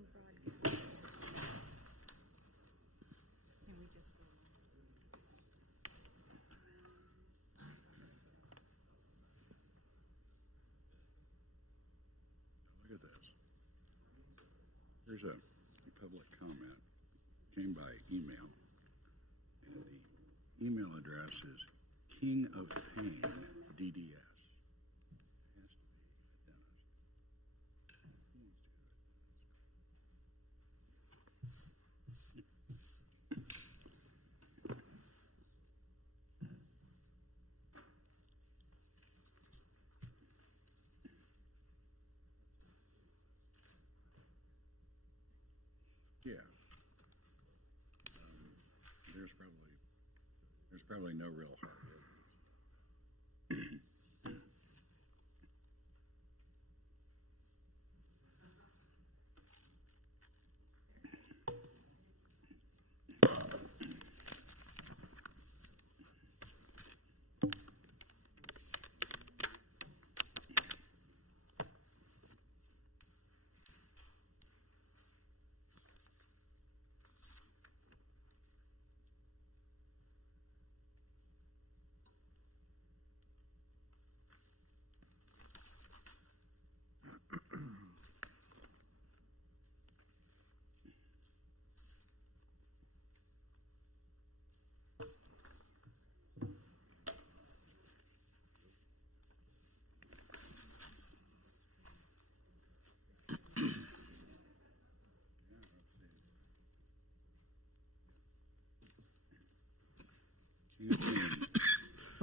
Look at this. Here's a public comment. Came by email, and the email address is King of Pain DDS. Has to be a dentist. Who wants to go to the dentist? Yeah. There's probably no real hard evidence.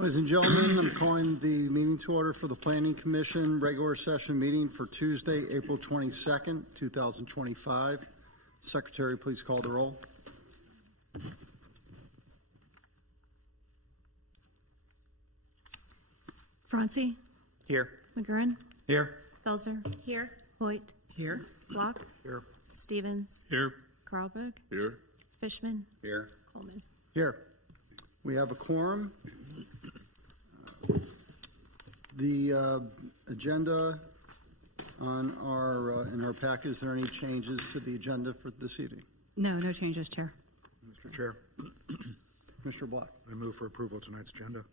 Ladies and gentlemen, I'm calling the meeting to order for the Planning Commission regular session meeting for Tuesday, April 22nd, 2025. Secretary, please call the roll. Francie? Here. McGurran? Here. Belzer? Here. Hoyt? Here. Block? Here. Stevens? Here. Carlberg? Here. Fishman? Here. Coleman? Here. We have a quorum. The agenda on in our packet, is there any changes to the agenda for this evening? No changes, Chair. Mr. Chair, Commissioner Black. I move for approval of tonight's agenda.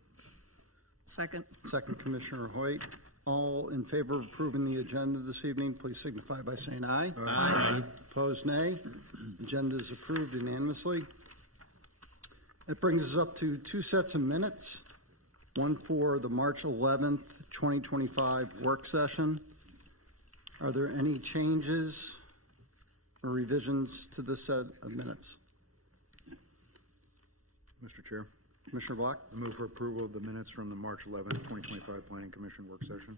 Second. Second, Commissioner Hoyt. All in favor of approving the agenda this evening, please signify by saying aye. Aye. Opposed, nay. Agenda is approved unanimously. That brings us up to two sets of minutes. One for the March 11th, 2025 work session. Are there any changes or revisions to this set of minutes? Mr. Chair, Commissioner Block? I move for approval of the minutes from the March 11th, 2025 Planning Commission work session.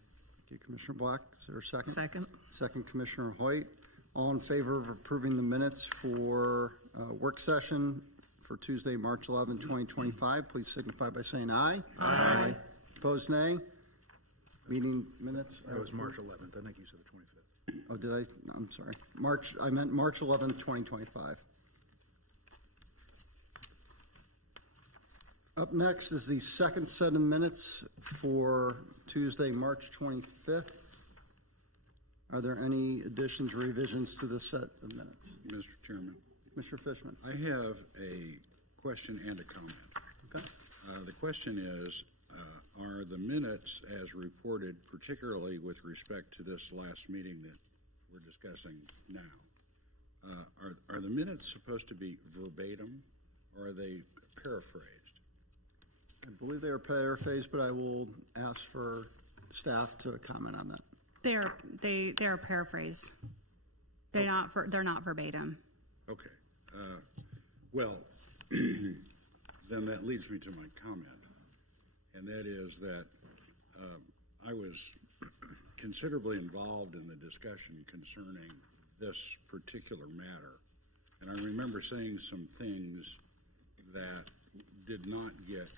Thank you, Commissioner Block. Is there a second? Second. Second, Commissioner Hoyt. All in favor of approving the minutes for work session for Tuesday, March 11, 2025, please signify by saying aye. Aye. Opposed, nay. Meeting minutes. That was March 11th. I think you said the 25th. Oh, did I? I'm sorry. I meant March 11th, 2025. Up next is the second set of minutes for Tuesday, March 25th. Are there any additions or revisions to this set of minutes? Mr. Chairman, Mr. Fishman. I have a question and a comment. Okay. The question is, are the minutes as reported, particularly with respect to this last meeting that we're discussing now, are the minutes supposed to be verbatim, or are they paraphrased? I believe they are paraphrased, but I will ask for staff to comment on that. They're paraphrased. They're not verbatim. Okay. Well, then that leads me to my comment, and that is that I was considerably involved in the discussion concerning this particular matter, and I remember saying some things that did not get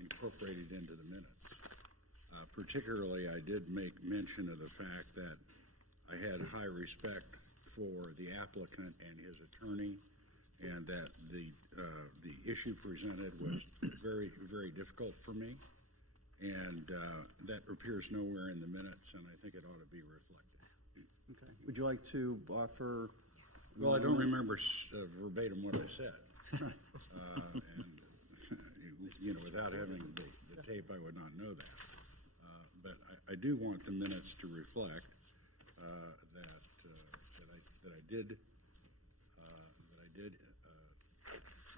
incorporated into the minutes. Particularly, I did make mention of the fact that I had high respect for the applicant and his attorney, and that the issue presented was very, very difficult for me, and that appears nowhere in the minutes, and I think it ought to be reflected. Okay. Would you like to offer Well, I don't remember verbatim what I said. And, you know, without having the tape, I would not know that. But I do want the minutes to reflect that I did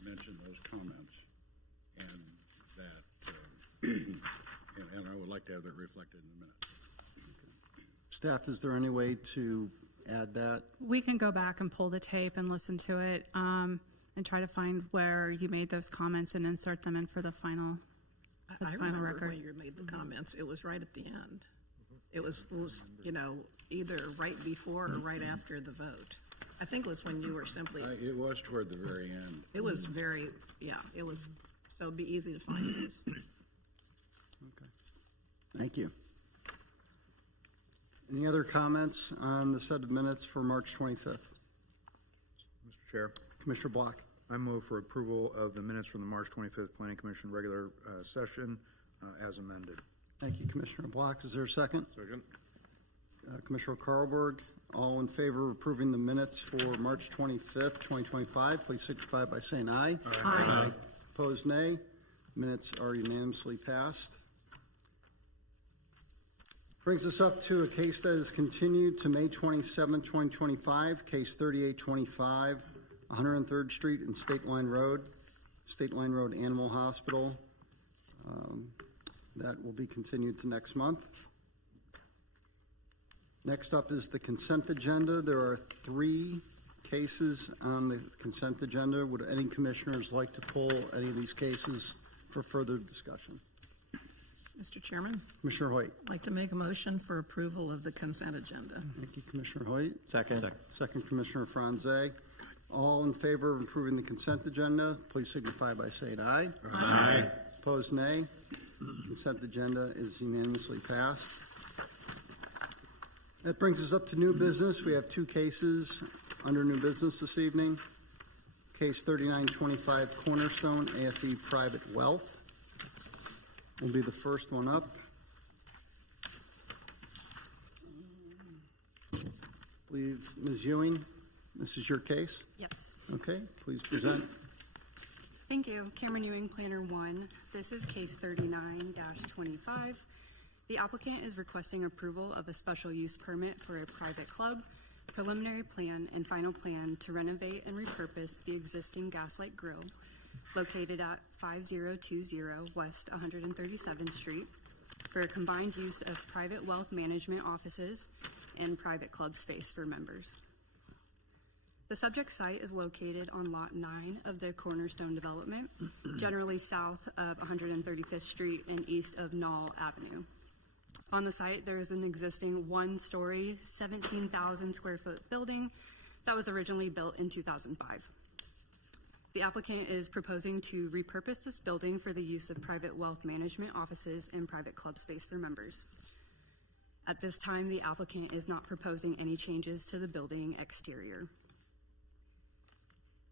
mention those comments, and that and I would like to have that reflected in the minutes. Staff, is there any way to add that? We can go back and pull the tape and listen to it, and try to find where you made those comments and insert them in for the final I final remember record. when you made the comments. It was right at the end. It was, you know, either right before or right after the vote. I think it was when you were simply, It was toward the very end. it was very, yeah, it was, so it'd be easy to find those. Okay. Thank you. Any other comments on the set of minutes for March 25th? Mr. Chair, Commissioner Block. I move for approval of the minutes from the March 25th Planning Commission regular session as amended. Thank you, Commissioner Block. Is there a second? Second. Commissioner Carlberg, all in favor of approving the minutes for March 25th, 2025, please signify by saying aye. Aye. Opposed, nay. Minutes are unanimously passed. Brings us up to a case that is continued to May 27, 2025, case 3825, 103rd Street and State Line Road Animal Hospital. That will be continued to next month. Next up is the consent agenda. There are 3 cases on the consent agenda. Would any commissioners like to pull any of these cases for further discussion? Mr. Chairman, Commissioner Hoyt. I'd like to make a motion for approval of the consent agenda. Thank you, Commissioner Hoyt. Second. Second, Commissioner Franze. All in favor of approving the consent agenda, please signify by saying aye. Aye. Opposed, nay. Consent agenda is unanimously passed. That brings us up to new business. We have 2 cases under new business this evening. Case 3925 Cornerstone AFE Private Wealth will be the first one up. I believe Ms. Ewing, this is your case? Yes. Okay, please present. Thank you. Cameron Ewing, Planner 1. This is case 39-25. The applicant is requesting approval of a special use permit for a private club, preliminary plan, and final plan to renovate and repurpose the existing Gaslight Grill located at 5020 West 137th Street for a combined use of private wealth management offices and private club space for members. The subject site is located on Lot 9 of the Cornerstone development, generally south of 135th Street and east of Nall Avenue. On the site, there is an existing 1-story, 17,000 square foot building that was originally built in 2005. The applicant is proposing to repurpose this building for the use of private wealth management offices and private club space for members. At this time, the applicant is not proposing any changes to the building exterior.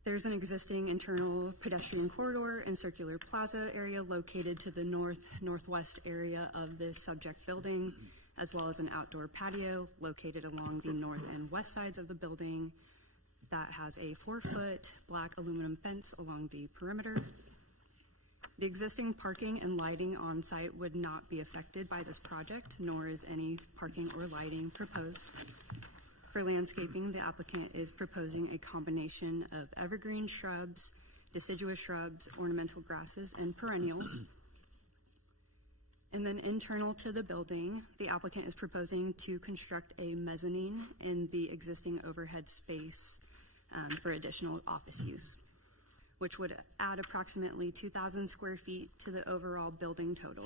There's an existing internal pedestrian corridor and circular plaza area located to the northwest area of this subject building, as well as an outdoor patio located along the north and west sides of the building that has a 4-foot black aluminum fence along the perimeter. The existing parking and lighting on site would not be affected by this project, nor is any parking or lighting proposed. For landscaping, the applicant is proposing a combination of evergreen shrubs, deciduous shrubs, ornamental grasses, and perennials. And then internal to the building, the applicant is proposing to construct a mezzanine in the existing overhead space for additional office use, which would add approximately 2,000 square feet to the overall building total.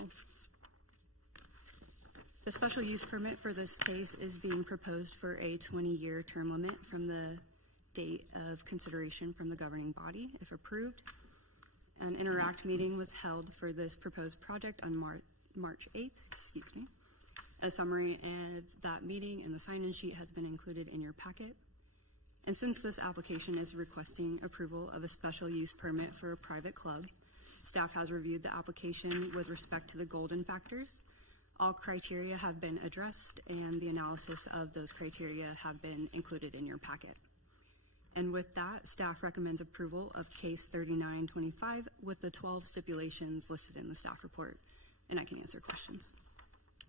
The special use permit for this case is being proposed for a 20-year term limit from the date of consideration from the governing body, if approved. An interact meeting was held for this proposed project on March 8th, A summary of that meeting and the sign-in sheet has been included in your packet. And since this application is requesting approval of a special use permit for a private club, staff has reviewed the application with respect to the golden factors. All criteria have been addressed and the analysis of those criteria have been included in your packet. And with that, staff recommends approval of case 3925 with the 12 stipulations listed in the staff report. And I can answer questions.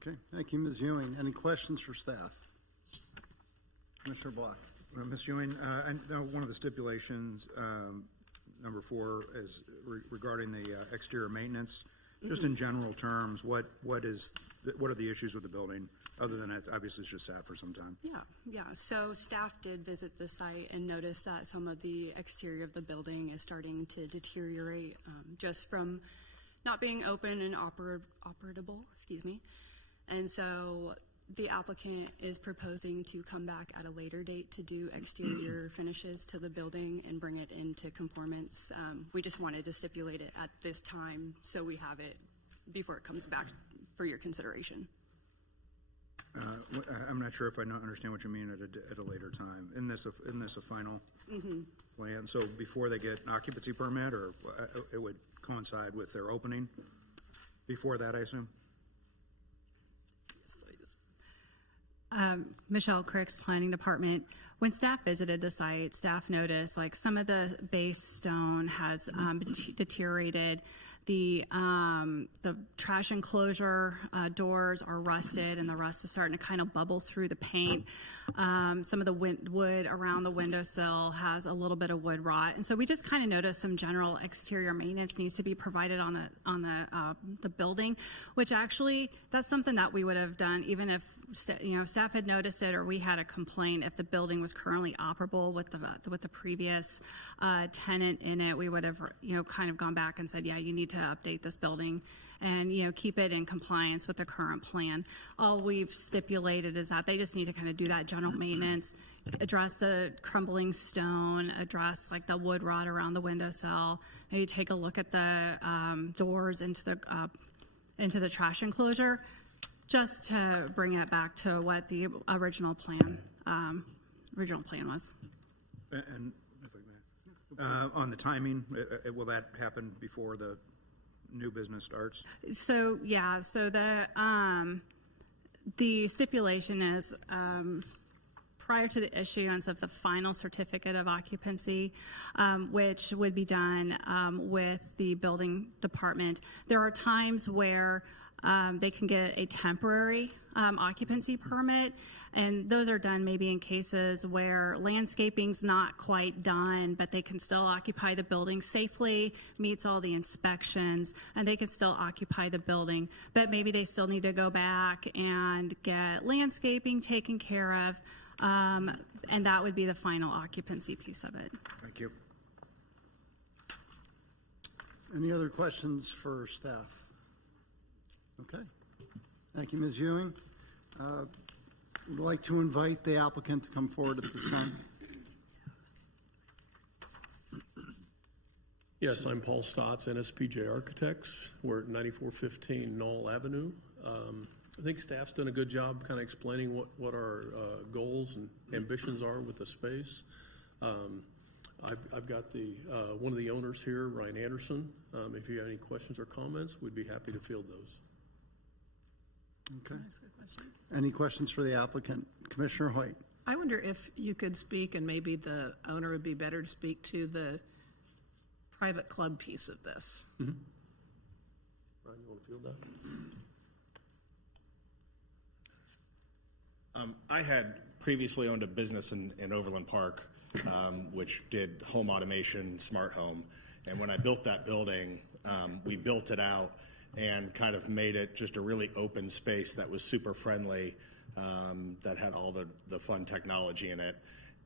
Okay, thank you, Ms. Ewing. Any questions for staff? Commissioner Block. Ms. Ewing, I know one of the stipulations, number 4, is regarding the exterior maintenance. Just in general terms, what are the issues with the building, other than it obviously it's just sat for some time? Yeah. So staff did visit the site and noticed that some of the exterior of the building is starting to deteriorate just from not being open and operable, excuse me. And so the applicant is proposing to come back at a later date to do exterior finishes to the building and bring it into conformance. We just wanted to stipulate it at this time so we have it before it comes back for your consideration. I'm not sure if I understand what you mean at a later time. Isn't this a final plan? So before they get an occupancy permit, or it would coincide with their opening? Before that, I assume? Michelle Crick's planning department. When staff visited the site, staff noticed like some of the base stone has deteriorated. The trash enclosure doors are rusted, and the rust is starting to kind of bubble through the paint. Some of the wood around the windowsill has a little bit of wood rot, and so we just kind of noticed some general exterior maintenance needs to be provided on the building, which actually that's something that we would have done even if staff had noticed it or we had a complaint. If the building was currently operable with the previous tenant in it, we would have kind of gone back and said, yeah, you need to update this building and keep it in compliance with the current plan. All we've stipulated is that they just need to kind of do that general maintenance, address the crumbling stone, address like the wood rot around the windowsill, maybe take a look at the doors into the trash enclosure, just to bring it back to what the original plan was. And if I may, on the timing, will that happen before the new business starts? So yeah, so the stipulation is prior to the issuance of the final certificate of occupancy, which would be done with the building department. There are times where they can get a temporary occupancy permit, and those are done maybe in cases where landscaping's not quite done, but they can still occupy the building safely, meets all the inspections, and they can still occupy the building, but maybe they still need to go back and get landscaping taken care of, and that would be the final occupancy piece of it. Thank you. Any other questions for staff? Okay. Thank you, Ms. Ewing. Would like to invite the applicant to come forward at this time. Yes, I'm Paul Stotts, NSPJ Architects. We're at 9415 Nall Avenue. I think staff's done a good job kind of explaining what our goals and ambitions are with the space. I've got one of the owners here, Ryan Anderson. If you have any questions or comments, we'd be happy to field those. Okay. Any questions for the applicant? Commissioner Hoyt. I wonder if you could speak, and maybe the owner would be better to speak to the private club piece of this. Mm-hmm. Ryan, you want to field that? I had previously owned a business in Overland Park, which did home automation, smart home. And when I built that building, we built it out and kind of made it just a really open space that was super friendly, that had all the fun technology in it.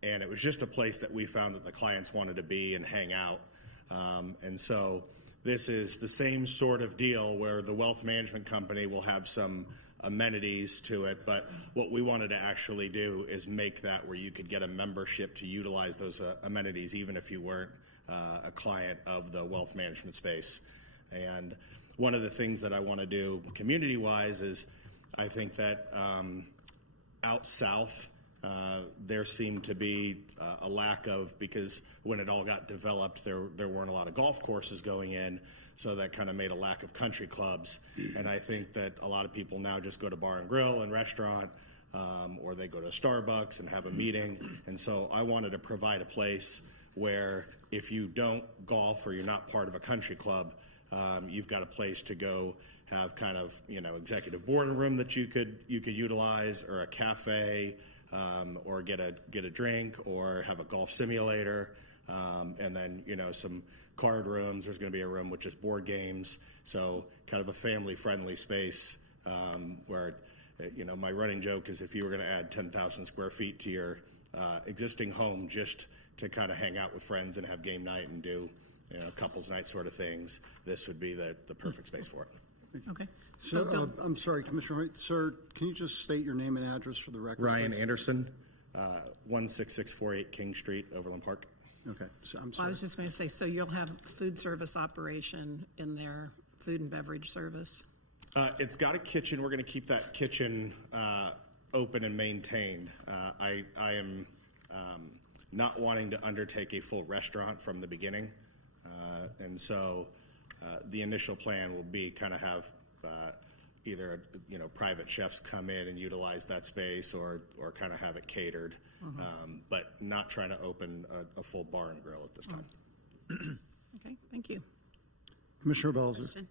And it was just a place that we found that the clients wanted to be and hang out. And so this is the same sort of deal where the wealth management company will have some amenities to it, but what we wanted to actually do is make that where you could get a membership to utilize those amenities even if you weren't a client of the wealth management space. And one of the things that I want to do community-wise is I think that out south there seemed to be a lack of, because when it all got developed there weren't a lot of golf courses going in, so that kind of made a lack of country clubs. And I think that a lot of people now just go to bar and grill and restaurant, or they go to Starbucks and have a meeting. And so I wanted to provide a place where if you don't golf or you're not part of a country club, you've got a place to go have kind of, executive boardroom that you could utilize, or a cafe, or get a drink, or have a golf simulator, and then, some card rooms. There's going to be a room with just board games. So kind of a family-friendly space, where, my running joke is if you were going to add 10,000 square feet to your existing home just to kind of hang out with friends and have game night and do, couples night sort of things, this would be the perfect space for it. Okay. So, Bill- I'm sorry, Commissioner White, sir, can you just state your name and address for the record? Ryan please? Anderson, 16648 King Street, Overland Park. Okay, so I'm Well, I sorry. was just going to say, so you'll have food service operation in there, food and beverage service? It's got a kitchen. We're going to keep that kitchen open and maintained. I am not wanting to undertake a full restaurant from the beginning. And so the initial plan will be kind of have either, private chefs come in and utilize that space, or kind of have it catered, but not trying to open a full bar and grill at this time. Okay, thank you. Commissioner Belzer. Question.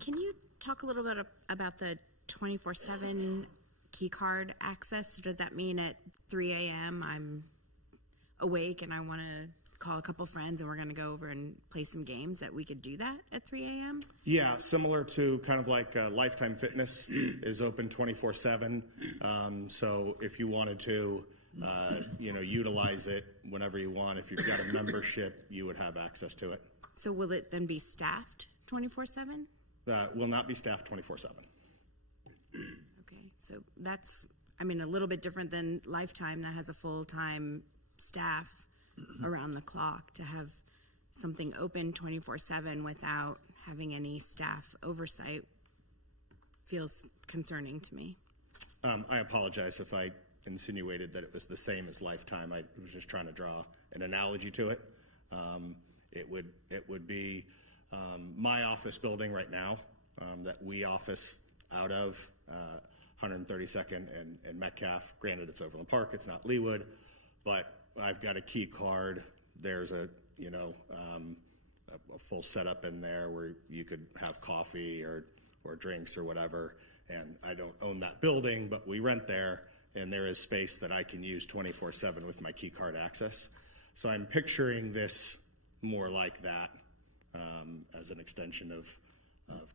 Can you talk a little bit about the 24/7 key card access? So does that mean at 3 a.m. I'm awake and I want to call a couple friends and we're going to go over and play some games, that we could do that at 3 a.m.? Yeah, similar to kind of like Lifetime Fitness is open 24/7. So if you wanted to, utilize it whenever you want, if you've got a membership, you would have access to it. So will it then be staffed 24/7? Will not be staffed 24/7. Okay, so that's, a little bit different than Lifetime that has a full-time staff around the clock. To have something open 24/7 without having any staff oversight feels concerning to me. I apologize if I insinuated that it was the same as Lifetime. I was just trying to draw an analogy to it. It would be my office building right now that we office out of, 132nd and Metcalf. Granted, it's Overland Park, it's not Leawood, but I've got a key card. There's a full setup in there where you could have coffee or drinks or whatever. And I don't own that building, but we rent there, and there is space that I can use 24/7 with my key card access. So I'm picturing this more like that, as an extension of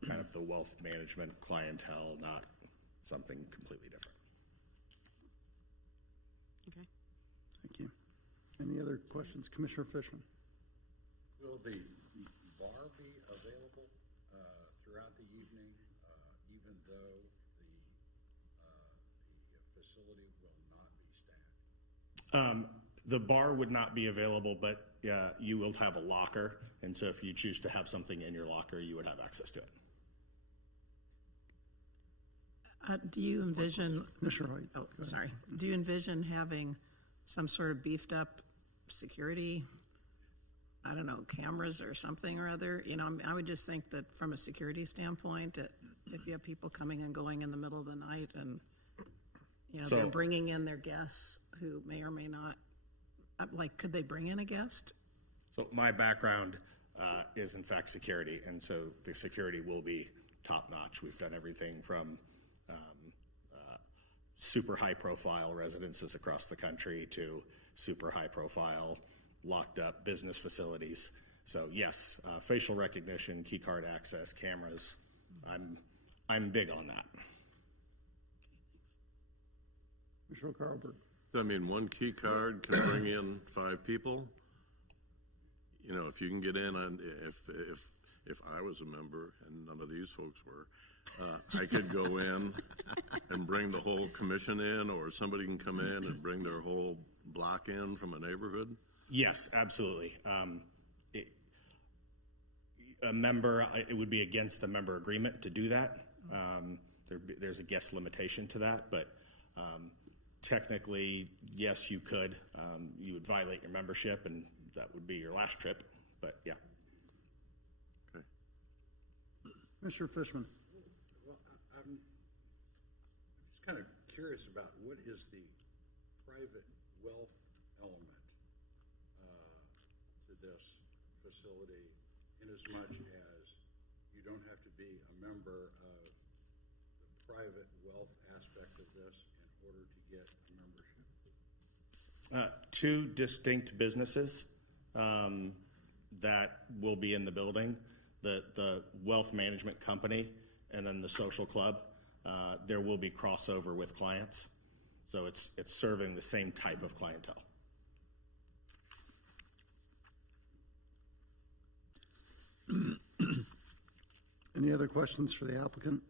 kind of the wealth management clientele, not something completely different. Okay. Thank you. Any other questions? Commissioner Fishman. Will the bar be available throughout the evening, even though the facility will not be staffed? The bar would not be available, but you will have a locker, and so if you choose to have something in your locker, you would have access to it. Do you envision, Commissioner White. oh, sorry, do you envision having some sort of beefed up security, I don't know, cameras or something or other? I would just think that from a security standpoint, if you have people coming and going in the middle of the night and, So- they're bringing in their guests who may or may not, could they bring in a guest? So my background is in fact security, and so the security will be top notch. We've done everything from super high profile residences across the country to super high profile locked up business facilities. So yes, facial recognition, key card access, cameras. I'm big on that. Commissioner Carlberg. I mean, one key card can bring in 5 people. If you can get in, and if I was a member and none of these folks were, I could go in and bring the whole commission in, or somebody can come in and bring their whole block in from a neighborhood. Yes, absolutely. A member, it would be against the member agreement to do that. There's a guest limitation to that, but technically, yes, you could. You would violate your membership, and that would be your last trip, but yeah. Okay. Commissioner Fishman. Well, I'm just kind of curious about what is the private wealth element to this facility, in as much as you don't have to be a member of the private wealth aspect of this in order to get a membership? Two distinct businesses that will be in the building, the wealth management company and then the social club. There will be crossover with clients, so it's serving the same type of clientele. Any other questions for the applicant?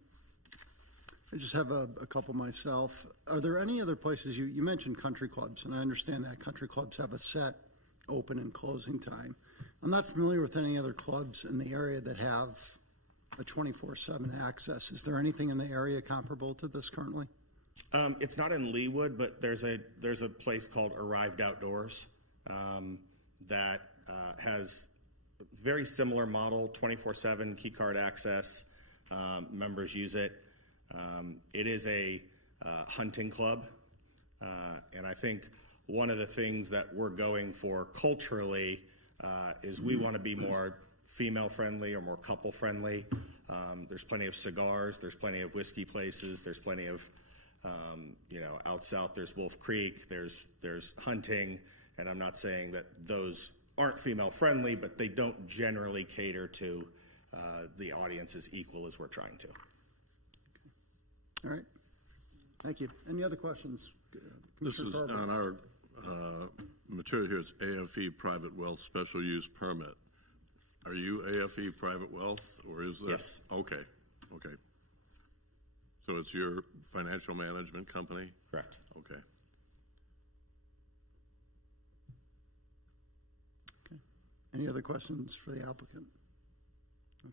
I just have a couple myself. Are there any other places, you mentioned country clubs, and I understand that country clubs have a set open and closing time. I'm not familiar with any other clubs in the area that have a 24/7 access. Is there anything in the area comparable to this currently? It's not in Leawood, but there's a place called Arrived Outdoors that has a very similar model, 24/7 key card access. Members use it. It is a hunting club, and I think one of the things that we're going for culturally is we want to be more female friendly or more couple friendly. There's plenty of cigars, there's plenty of whiskey places, there's plenty of out south there's Wolf Creek, there's hunting, and I'm not saying that those aren't female friendly, but they don't generally cater to the audience as equal as we're trying to. All right. Thank you. Any other questions? This is Commissioner on Carver. our material here. It's AFE Private Wealth Special Use Permit. Are you AFE Private Wealth, or is that? Yes. Okay. So it's your financial management company? Correct. Okay. Okay. Any other questions for the applicant?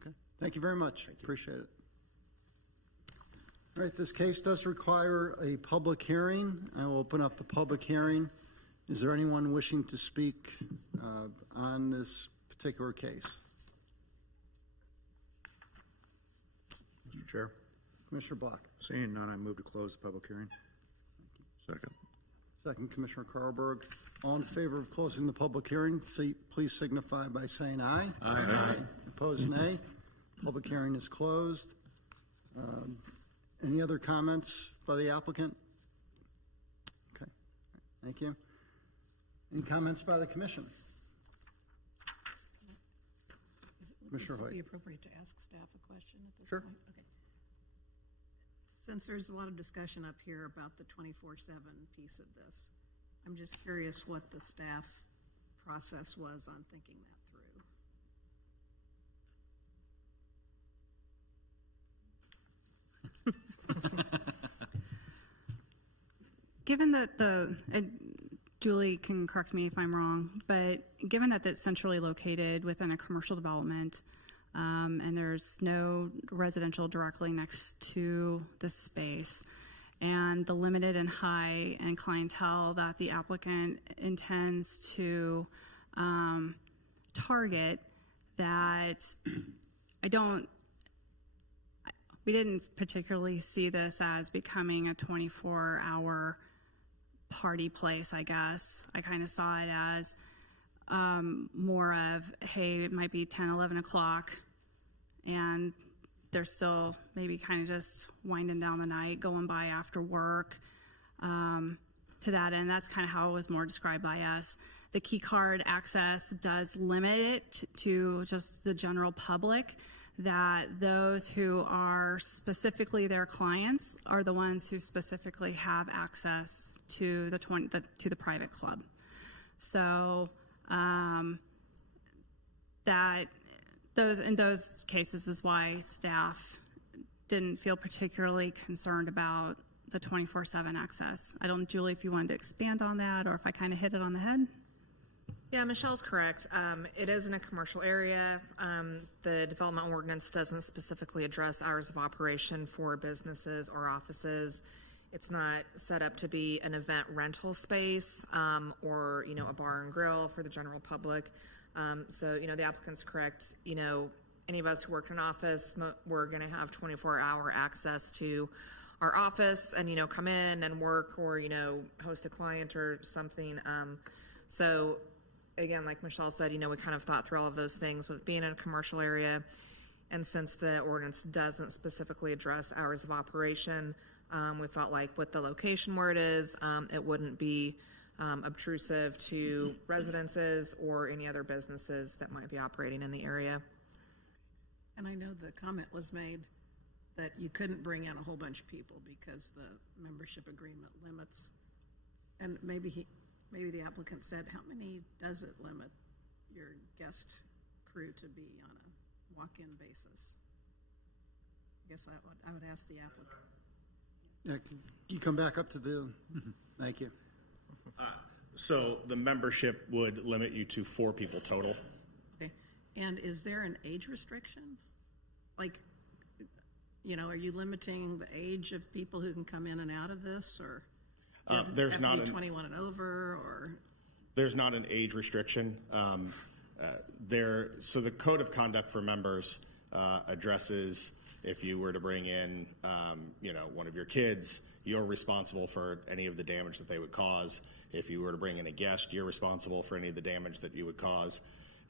Okay. Thank you very much. Appreciate it. All right, this case does require a public hearing. I will open up the public hearing. Is there anyone wishing to speak on this particular case? Mr. Chair, Commissioner Block. seeing none, I move to close the public hearing. Second. Second, Commissioner Carlberg. All in favor of closing the public hearing, please signify by saying aye. Aye. Opposed, nay. Public hearing is closed. Any other comments by the applicant? Okay, thank you. Any comments by the commission? Commissioner Would Hoyt. it be appropriate to ask staff a question at this Sure. point? Okay. Since there's a lot of discussion up here about the 24/7 piece of this, I'm just curious what the staff process was on thinking that through. Given that Julie can correct me if I'm wrong, but given that it's centrally located within a commercial development, and there's no residential directly next to the space, and the limited and high end clientele that the applicant intends to target, that we didn't particularly see this as becoming a 24-hour party place, I guess. I kind of saw it as more of, hey, it might be 10, 11 o'clock, and they're still maybe kind of just winding down the night, going by after work. To that end, that's kind of how it was more described by us. The key card access does limit it to just the general public, that those who are specifically their clients are the ones who specifically have access to the private club. So that in those cases is why staff didn't feel particularly concerned about the 24/7 access. I don't, Julie, if you wanted to expand on that, or if I kind of hit it on the head. Yeah, Michelle's correct. It is in a commercial area. The development ordinance doesn't specifically address hours of operation for businesses or offices. It's not set up to be an event rental space or, a bar and grill for the general public. So, the applicant's correct. Any of us who work in an office, we're going to have 24-hour access to our office and, come in and work or, host a client or something. So again, like Michelle said, we kind of thought through all of those things with being in a commercial area. And since the ordinance doesn't specifically address hours of operation, we felt like with the location where it is, it wouldn't be obtrusive to residences or any other businesses that might be operating in the area. And I know the comment was made that you couldn't bring in a whole bunch of people because the membership agreement limits. And maybe the applicant said, how many does it limit your guest crew to be on a walk-in basis? I guess I would ask the applicant. Yeah, can you come back up to the, thank you. So the membership would limit you to 4 people total. Okay. And is there an age restriction? Like, are you limiting the age of people who can come in and out of this, or There's not an 21 and over, or? There's not an age restriction. So the code of conduct for members addresses if you were to bring in, one of your kids, you're responsible for any of the damage that they would cause. If you were to bring in a guest, you're responsible for any of the damage that you would cause.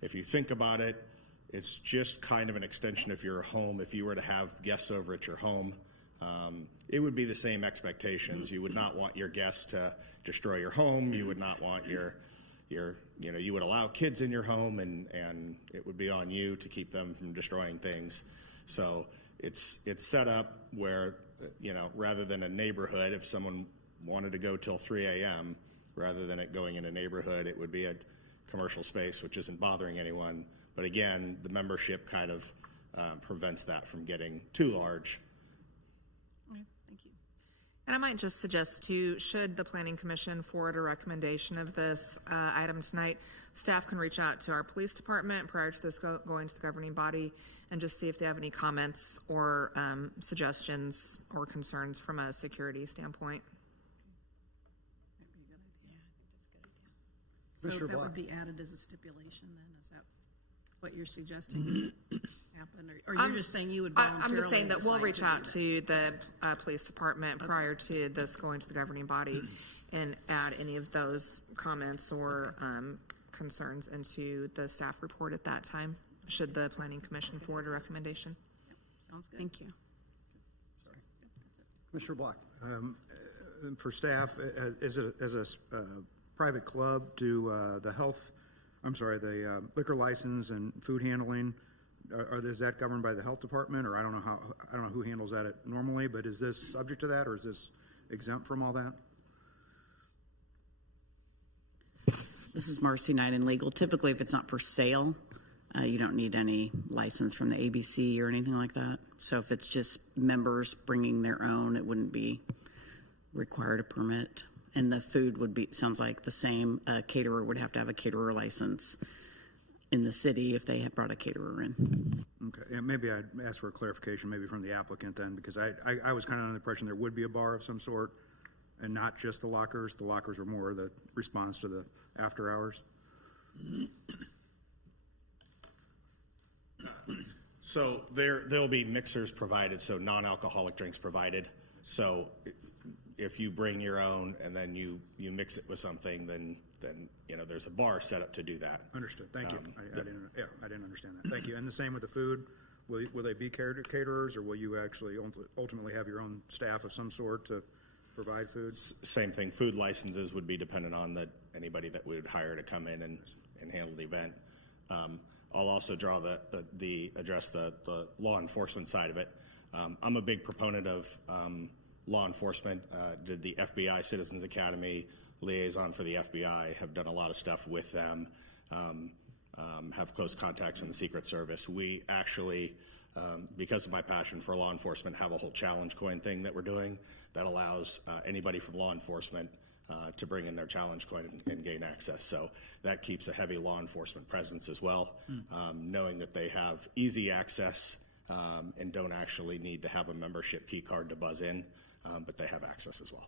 If you think about it, it's just kind of an extension of your home. If you were to have guests over at your home, it would be the same expectations. You would not want your guests to destroy your home. You would not want you would allow kids in your home, and it would be on you to keep them from destroying things. So it's set up where, rather than a neighborhood, if someone wanted to go till 3 a.m., rather than it going in a neighborhood, it would be a commercial space, which isn't bothering anyone. But again, the membership kind of prevents that from getting too large. Okay, thank you. And I might just suggest too, should the Planning Commission forward a recommendation of this item tonight, staff can reach out to our police department prior to this going to the governing body and just see if they have any comments or suggestions or concerns from a security standpoint. So Commissioner that Block. would be added as a stipulation then? Is that what you're suggesting happen? Or you're just saying you would voluntarily I'm just saying that we'll decide reach to out do to the police department prior to this going to the governing body and add any of those comments or concerns into the staff report at that time, should the Planning Commission forward a recommendation. Sounds good. Thank you. Commissioner Block. For staff, as a private club, do the liquor license and food handling, is that governed by the health department, or I don't know who handles that normally, but is this subject to that, or is this exempt from all that? This is Marcy Knight in legal. Typically, if it's not for sale, you don't need any license from the ABC or anything like that. So if it's just members bringing their own, it wouldn't be required a permit. And the food would be, sounds like the same. A caterer would have to have a caterer license in the city if they had brought a caterer in. Okay, and maybe I'd ask for a clarification maybe from the applicant then, because I was kind of under the impression there would be a bar of some sort and not just the lockers. The lockers were more the response to the after hours. So there'll be mixers provided, so non-alcoholic drinks provided. So if you bring your own and then you mix it with something, then there's a bar set up to do that. Understood. Thank you. I didn't understand that. Thank you. And the same with the food. Will they be caterers, or will you actually ultimately have your own staff of some sort to provide food? Same thing. Food licenses would be dependent on anybody that we would hire to come in and handle the event. I'll also draw address the law enforcement side of it. I'm a big proponent of law enforcement. Did the FBI Citizens Academy, liaison for the FBI, have done a lot of stuff with them, have close contacts in the Secret Service. We actually, because of my passion for law enforcement, have a whole challenge coin thing that we're doing that allows anybody from law enforcement to bring in their challenge coin and gain access. So that keeps a heavy law enforcement presence as well, knowing that they have easy access and don't actually need to have a membership key card to buzz in, but they have access as well.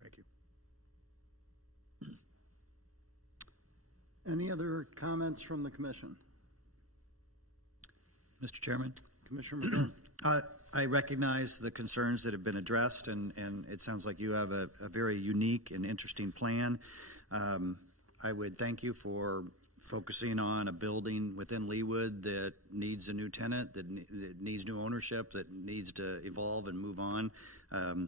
Thank you. Any other comments from the commission? Mr. Chairman? Commissioner McGurn. I recognize the concerns that have been addressed, and it sounds like you have a very unique and interesting plan. I would thank you for focusing on a building within Leawood that needs a new tenant, that needs new ownership, that needs to evolve and move on.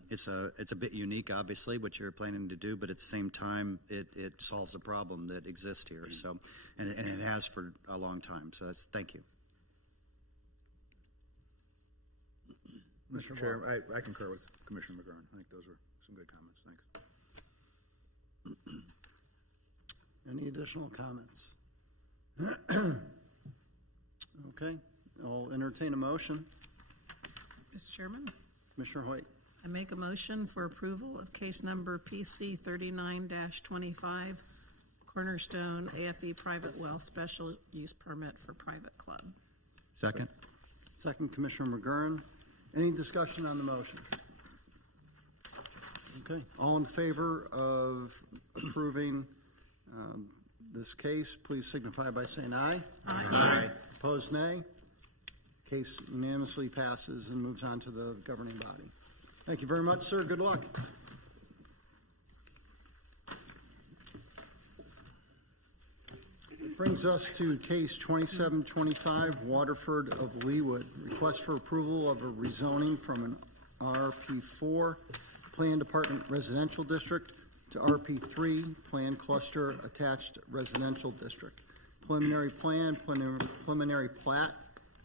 It's a bit unique, obviously, what you're planning to do, but at the same time, it solves a problem that exists here. So, and it has for a long time. So thank you. Mr. Chair, I concur with Commissioner McGurran. I think those were some good comments. Thanks. Any additional comments? Okay, I'll entertain a motion. Mr. Chairman, Commissioner Hoyt. I make a motion for approval of case number PC 39-25, Cornerstone AFE Private Well Special Use Permit for Private Club. Second. Second, Commissioner McGurran. Any discussion on the motion? Okay, all in favor of approving this case, please signify by saying aye. Aye. Aye. Opposed, nay. Case unanimously passes and moves on to the governing body. Thank you very much, sir. Good luck. It brings us to case 2725, Waterford of Leawood. Request for approval of a rezoning from an RP4 Plan Department Residential District to RP3 Plan Cluster Attached Residential District. Preliminary plan, preliminary plat,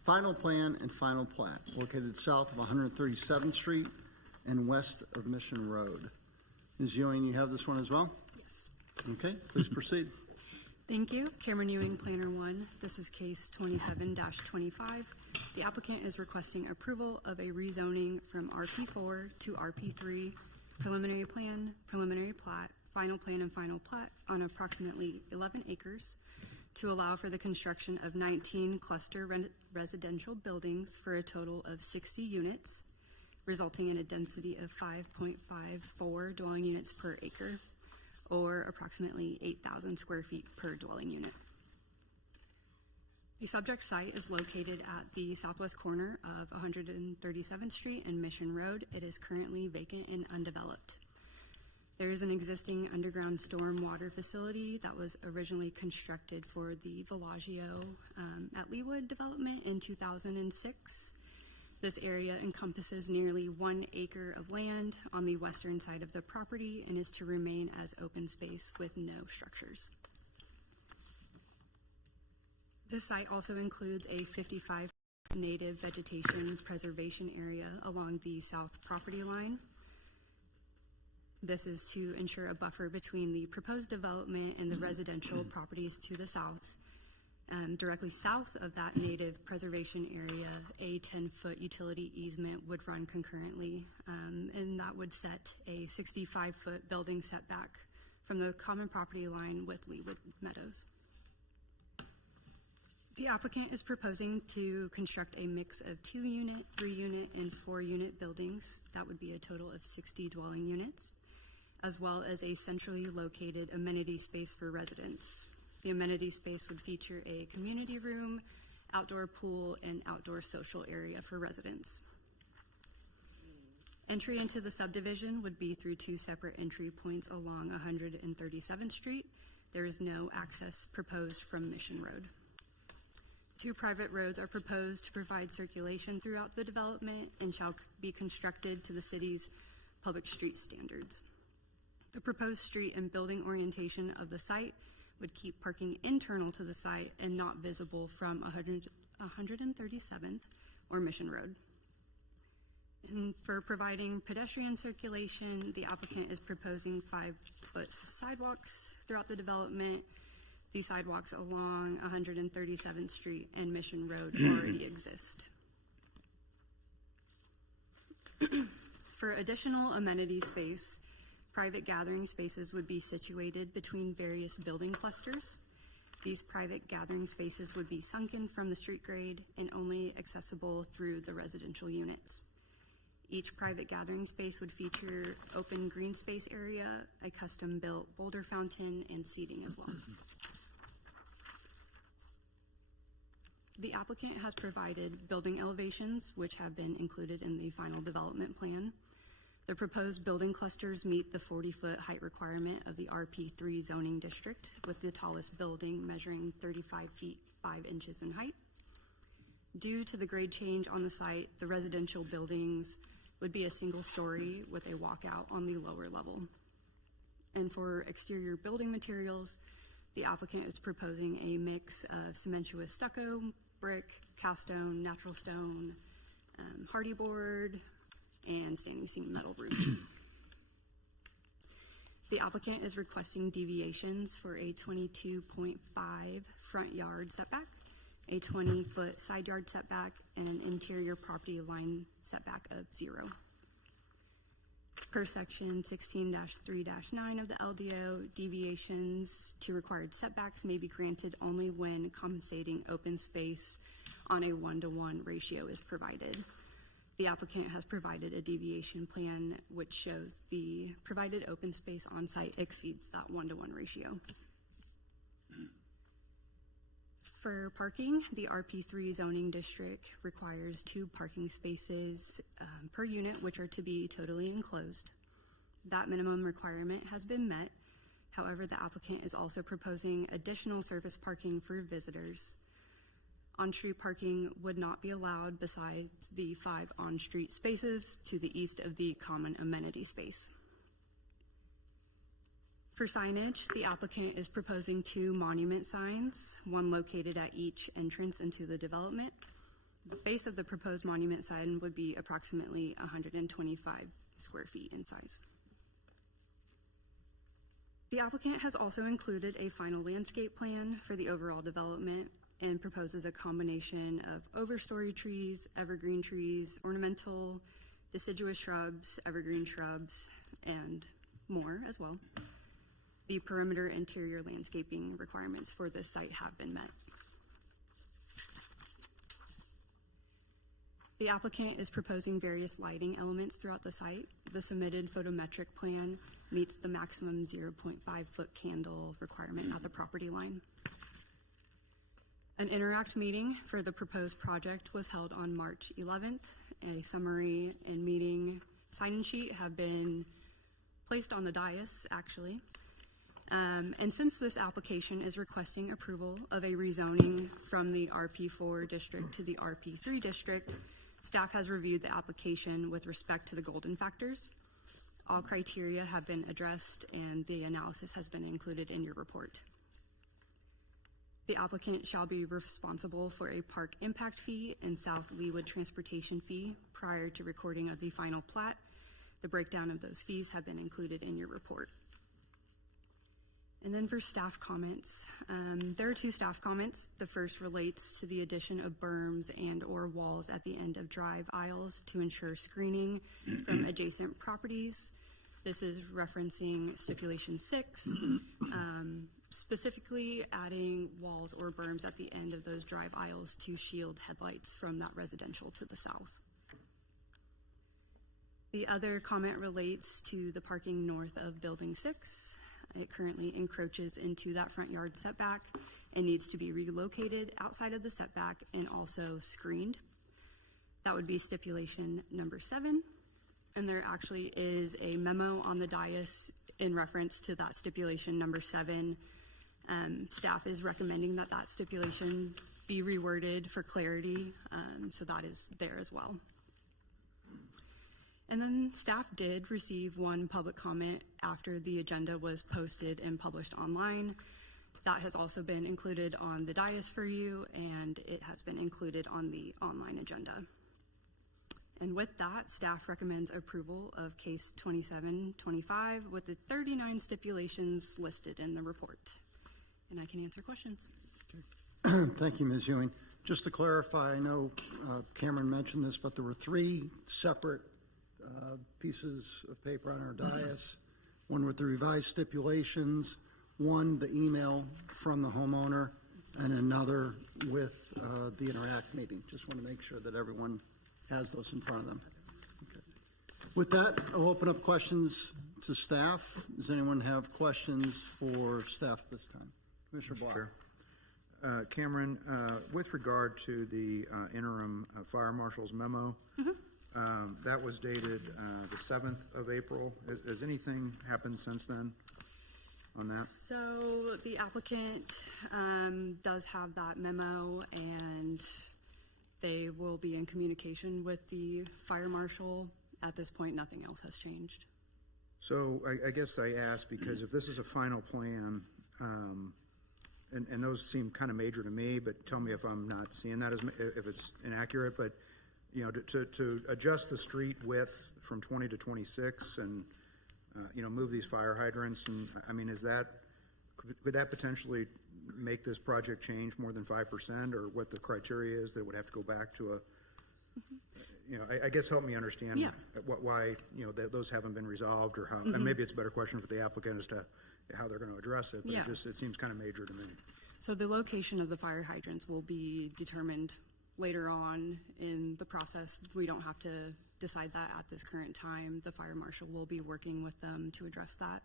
final plan, and final plat, located south of 137th Street and west of Mission Road. Ms. Ewing, you have this one as well? Yes. Okay, please proceed. Thank you. Cameron Ewing, Planner 1. This is case 27-25. The applicant is requesting approval of a rezoning from RP4 to RP3, preliminary plan, preliminary plat, final plan, and final plat on approximately 11 acres to allow for the construction of 19 cluster residential buildings for a total of 60 units, resulting in a density of 5.54 dwelling units per acre, or approximately 8,000 square feet per dwelling unit. The subject site is located at the southwest corner of 137th Street and Mission Road. It is currently vacant and undeveloped. There is an existing underground storm water facility that was originally constructed for the Villaggio at Leawood development in 2006. This area encompasses nearly 1 acre of land on the western side of the property and is to remain as open space with no structures. This site also includes a 55 native vegetation preservation area along the south property line. This is to ensure a buffer between the proposed development and the residential properties to the south. Directly south of that native preservation area, a 10-foot utility easement would run concurrently, and that would set a 65-foot building setback from the common property line with Leawood Meadows. The applicant is proposing to construct a mix of 2-unit, 3-unit, and 4-unit buildings. That would be a total of 60 dwelling units, as well as a centrally located amenity space for residents. The amenity space would feature a community room, outdoor pool, and outdoor social area for residents. Entry into the subdivision would be through 2 separate entry points along 137th Street. There is no access proposed from Mission Road. 2 private roads are proposed to provide circulation throughout the development and shall be constructed to the city's public street standards. The proposed street and building orientation of the site would keep parking internal to the site and not visible from 137th or Mission Road. And for providing pedestrian circulation, the applicant is proposing 5-foot sidewalks throughout the development. These sidewalks along 137th Street and Mission Road already exist. For additional amenity space, private gathering spaces would be situated between various building clusters. These private gathering spaces would be sunken from the street grade and only accessible through the residential units. Each private gathering space would feature open green space area, a custom-built boulder fountain, and seating as well. The applicant has provided building elevations, which have been included in the final development plan. The proposed building clusters meet the 40-foot height requirement of the RP3 zoning district, with the tallest building measuring 35 feet 5 inches in height. Due to the grade change on the site, the residential buildings would be a single story with a walkout on the lower level. And for exterior building materials, the applicant is proposing a mix of cementous stucco, brick, cast stone, natural stone, hardy board, and standing seam metal roofing. The applicant is requesting deviations for a 22.5 front yard setback, a 20-foot side yard setback, and an interior property line setback of 0. Per section 16-3-9 of the LDO, deviations to required setbacks may be granted only when compensating open space on a 1-to-1 ratio is provided. The applicant has provided a deviation plan which shows the provided open space on site exceeds that 1-to-1 ratio. For parking, the RP3 zoning district requires 2 parking spaces per unit, which are to be totally enclosed. That minimum requirement has been met. However, the applicant is also proposing additional surface parking for visitors. On-street parking would not be allowed besides the 5 on-street spaces to the east of the common amenity space. For signage, the applicant is proposing 2 monument signs, one located at each entrance into the development. The face of the proposed monument sign would be approximately 125 square feet in size. The applicant has also included a final landscape plan for the overall development and proposes a combination of overstory trees, evergreen trees, ornamental, deciduous shrubs, evergreen shrubs, and more as well. The perimeter interior landscaping requirements for this site have been met. The applicant is proposing various lighting elements throughout the site. The submitted photometric plan meets the maximum 0.5-foot candle requirement at the property line. An interact meeting for the proposed project was held on March 11th. A summary and meeting sign-in sheet have been placed on the dais, actually. And since this application is requesting approval of a rezoning from the RP4 district to the RP3 district, staff has reviewed the application with respect to the golden factors. All criteria have been addressed and the analysis has been included in your report. The applicant shall be responsible for a park impact fee and South Leawood transportation fee prior to recording of the final plat. The breakdown of those fees have been included in your report. And then for staff comments, there are 2 staff comments. The first relates to the addition of berms and or walls at the end of drive aisles to ensure screening from adjacent properties. This is referencing stipulation 6, specifically adding walls or berms at the end of those drive aisles to shield headlights from that residential to the south. The other comment relates to the parking north of building 6. It currently encroaches into that front yard setback and needs to be relocated outside of the setback and also screened. That would be stipulation number 7. And there actually is a memo on the dais in reference to that stipulation number 7. Staff is recommending that that stipulation be reworded for clarity, so that is there as well. And then staff did receive 1 public comment after the agenda was posted and published online. That has also been included on the dais for you, and it has been included on the online agenda. And with that, staff recommends approval of case 2725 with the 39 stipulations listed in the report. And I can answer questions. Thank you, Ms. Ewing. Just to clarify, I know Cameron mentioned this, but there were 3 separate pieces of paper on our dais. One with the revised stipulations, one the email from the homeowner, and another with the interact meeting. Just want to make sure that everyone has those in front of them. Okay. With that, I'll open up questions to staff. Does anyone have questions for staff this time? Commissioner Black. Sure. Cameron, with regard to the interim fire marshal's memo, that was dated the 7th of April. Has anything happened since then on that? So the applicant does have that memo, and they will be in communication with the fire marshal. At this point, nothing else has changed. So I guess I asked because if this is a final plan, and those seem kind of major to me, but tell me if I'm not seeing that as, if it's inaccurate, but, you know, to adjust the street width from 20 to 26 and, you know, move these fire hydrants, and, I mean, could that potentially make this project change more than 5%, or what the criteria is that it would have to go back to a, you know, I guess help me understand why, you know, those haven't been resolved, or how, and maybe it's a better question for the applicant as to how they're going to address it, but it seems kind of major to me. So the location of the fire hydrants will be determined later on in the process. We don't have to decide that at this current time. The fire marshal will be working with them to address that.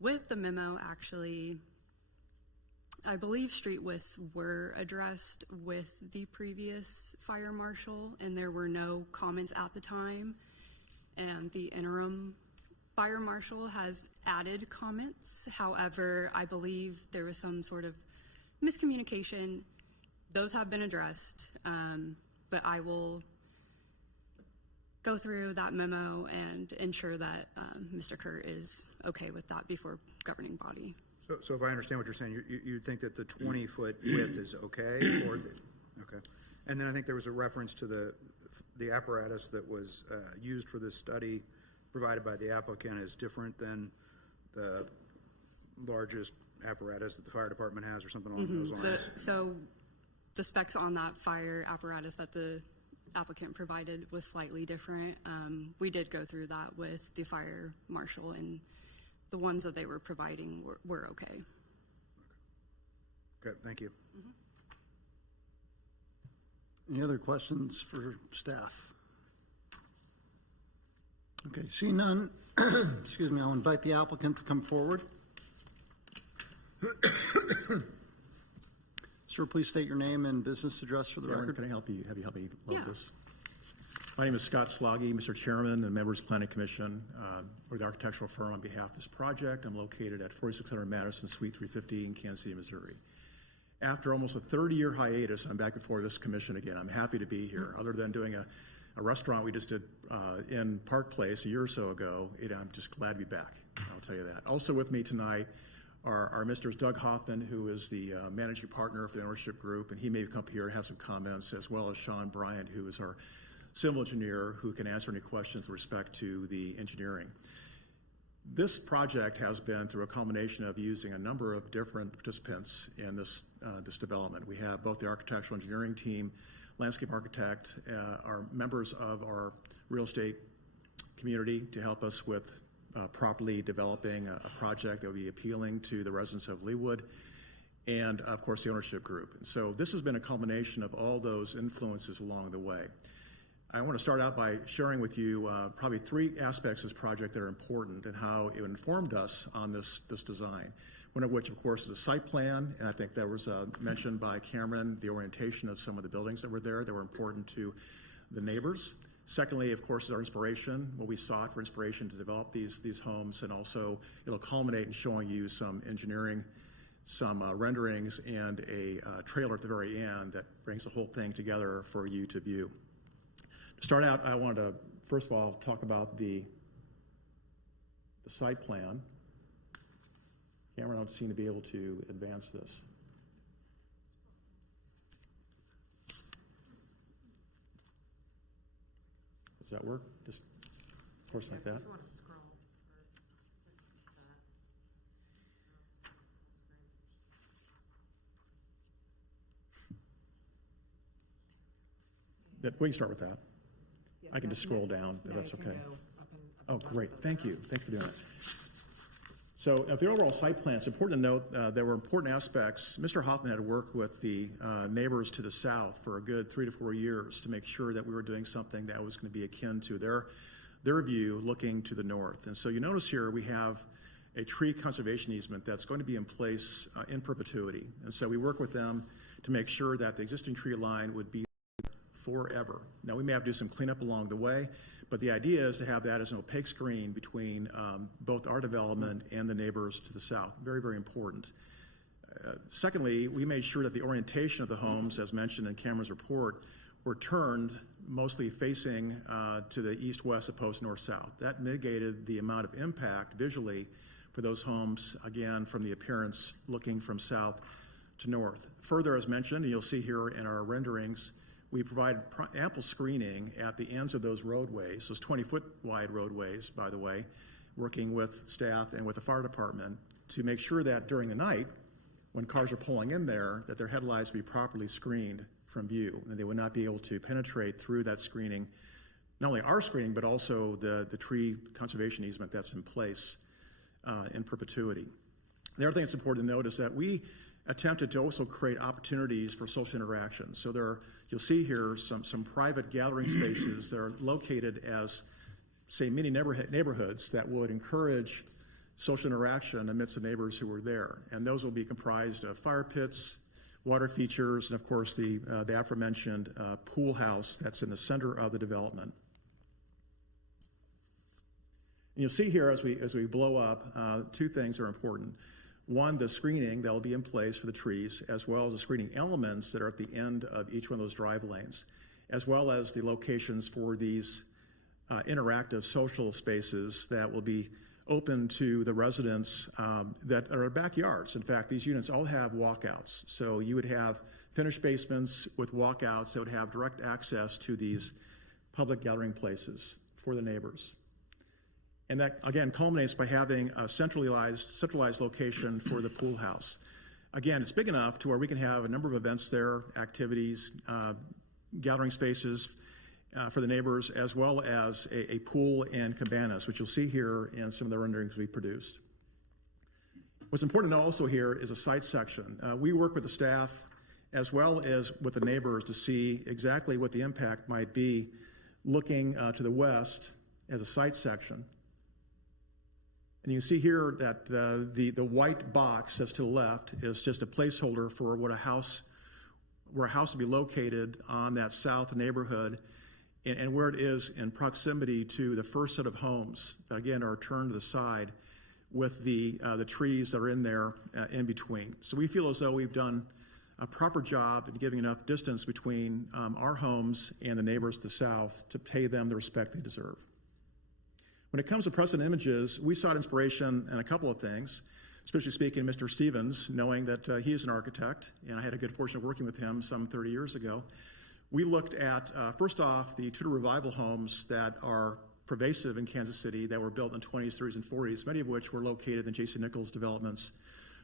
With the memo, actually, I believe street widths were addressed with the previous fire marshal, and there were no comments at the time. And the interim fire marshal has added comments. However, I believe there was some sort of miscommunication. Those have been addressed, but I will go through that memo and ensure that Mr. Kurt is okay with that before governing body. So if I understand what you're saying, you think that the 20-foot width is okay, or okay? And then I think there was a reference to the apparatus that was used for this study provided by the applicant is different than the largest apparatus that the fire department has, or something along those lines. So the specs on that fire apparatus that the applicant provided was slightly different. We did go through that with the fire marshal, and the ones that they were providing were okay. Okay, thank you. Any other questions for staff? Okay, seeing none, excuse me, I'll invite the applicant to come forward. Sir, please state your name and business address for the record. Can I help you? Have you help me load this? My name is Scott Sloggy, Mr. Chairman and members of the Planning Commission. We're the architectural firm on behalf of this project. I'm located at 4600 Madison, Suite 350 in Kansas City, Missouri. After almost a 30-year hiatus, I'm back before this commission again. I'm happy to be here. Other than doing a restaurant we just did in Park Place a year or so ago, I'm just glad to be back. I'll tell you that. Also with me tonight are Mr. Doug Hoffman, who is the managing partner for the ownership group, and he may come up here and have some comments, as well as Sean Bryant, who is our civil engineer, who can answer any questions with respect to the engineering. This project has been through a combination of using a number of different participants in this development. We have both the architectural engineering team, landscape architect, are members of our real estate community to help us with properly developing a project that will be appealing to the residents of Leawood, and of course the ownership group. And so this has been a culmination of all those influences along the way. I want to start out by sharing with you probably three aspects of this project that are important and how it informed us on this design. One of which, of course, is the site plan, and I think that was mentioned by Cameron, the orientation of some of the buildings that were there that were important to the neighbors. Secondly, of course, is our inspiration, what we sought for inspiration to develop these homes, and also it'll culminate in showing you some engineering, some renderings, and a trailer at the very end that brings the whole thing together for you to view. To start out, I wanted to, first of all, talk about the site plan. Cameron, I don't seem to be able to advance this. Does that work? Just, of course, like that. We can start with that. I can just scroll down, if that's okay. Oh, great. Thank you. Thanks for doing it. So the overall site plan, it's important to note there were important aspects. Mr. Hoffman had worked with the neighbors to the south for a good 3 to 4 years to make sure that we were doing something that was going to be akin to their view looking to the north. And so you notice here we have a tree conservation easement that's going to be in place in perpetuity. And so we work with them to make sure that the existing tree line would be forever. Now, we may have to do some cleanup along the way, but the idea is to have that as an opaque screen between both our development and the neighbors to the south. Very, very important. Secondly, we made sure that the orientation of the homes, as mentioned in Cameron's report, were turned mostly facing to the east-west opposed to north-south. That mitigated the amount of impact visually for those homes, again, from the appearance looking from south to north. Further, as mentioned, and you'll see here in our renderings, we provide ample screening at the ends of those roadways, those 20-foot wide roadways, by the way, working with staff and with the fire department to make sure that during the night, when cars are pulling in there, that their headlights would be properly screened from view, and they would not be able to penetrate through that screening, not only our screening, but also the tree conservation easement that's in place in perpetuity. The other thing that's important to note is that we attempted to also create opportunities for social interaction. So there are, you'll see here some private gathering spaces that are located as, say, mini neighborhoods that would encourage social interaction amidst the neighbors who were there. And those will be comprised of fire pits, water features, and of course the aforementioned pool house that's in the center of the development. And you'll see here as we blow up, two things are important. One, the screening that will be in place for the trees, as well as the screening elements that are at the end of each one of those drive lanes, as well as the locations for these interactive social spaces that will be open to the residents that are backyards. In fact, these units all have walkouts. So you would have finished basements with walkouts that would have direct access to these public gathering places for the neighbors. And that, again, culminates by having a centralized location for the pool house. Again, it's big enough to where we can have a number of events there, activities, gathering spaces for the neighbors, as well as a pool and cabanas, which you'll see here in some of the renderings we produced. What's important also here is a site section. We work with the staff as well as with the neighbors to see exactly what the impact might be looking to the west as a site section. And you see here that the white box that's to the left is just a placeholder for where a house would be located on that south neighborhood, and where it is in proximity to the first set of homes that again are turned to the side with the trees that are in there in between. So we feel as though we've done a proper job in giving enough distance between our homes and the neighbors to the south to pay them the respect they deserve. When it comes to precedent images, we sought inspiration in a couple of things, especially speaking Mr. Stevens, knowing that he is an architect, and I had a good fortune of working with him some 30 years ago. We looked at, first off, the Tudor Revival homes that are pervasive in Kansas City that were built in the 20s, 30s, and 40s, many of which were located in J.C. Nichols developments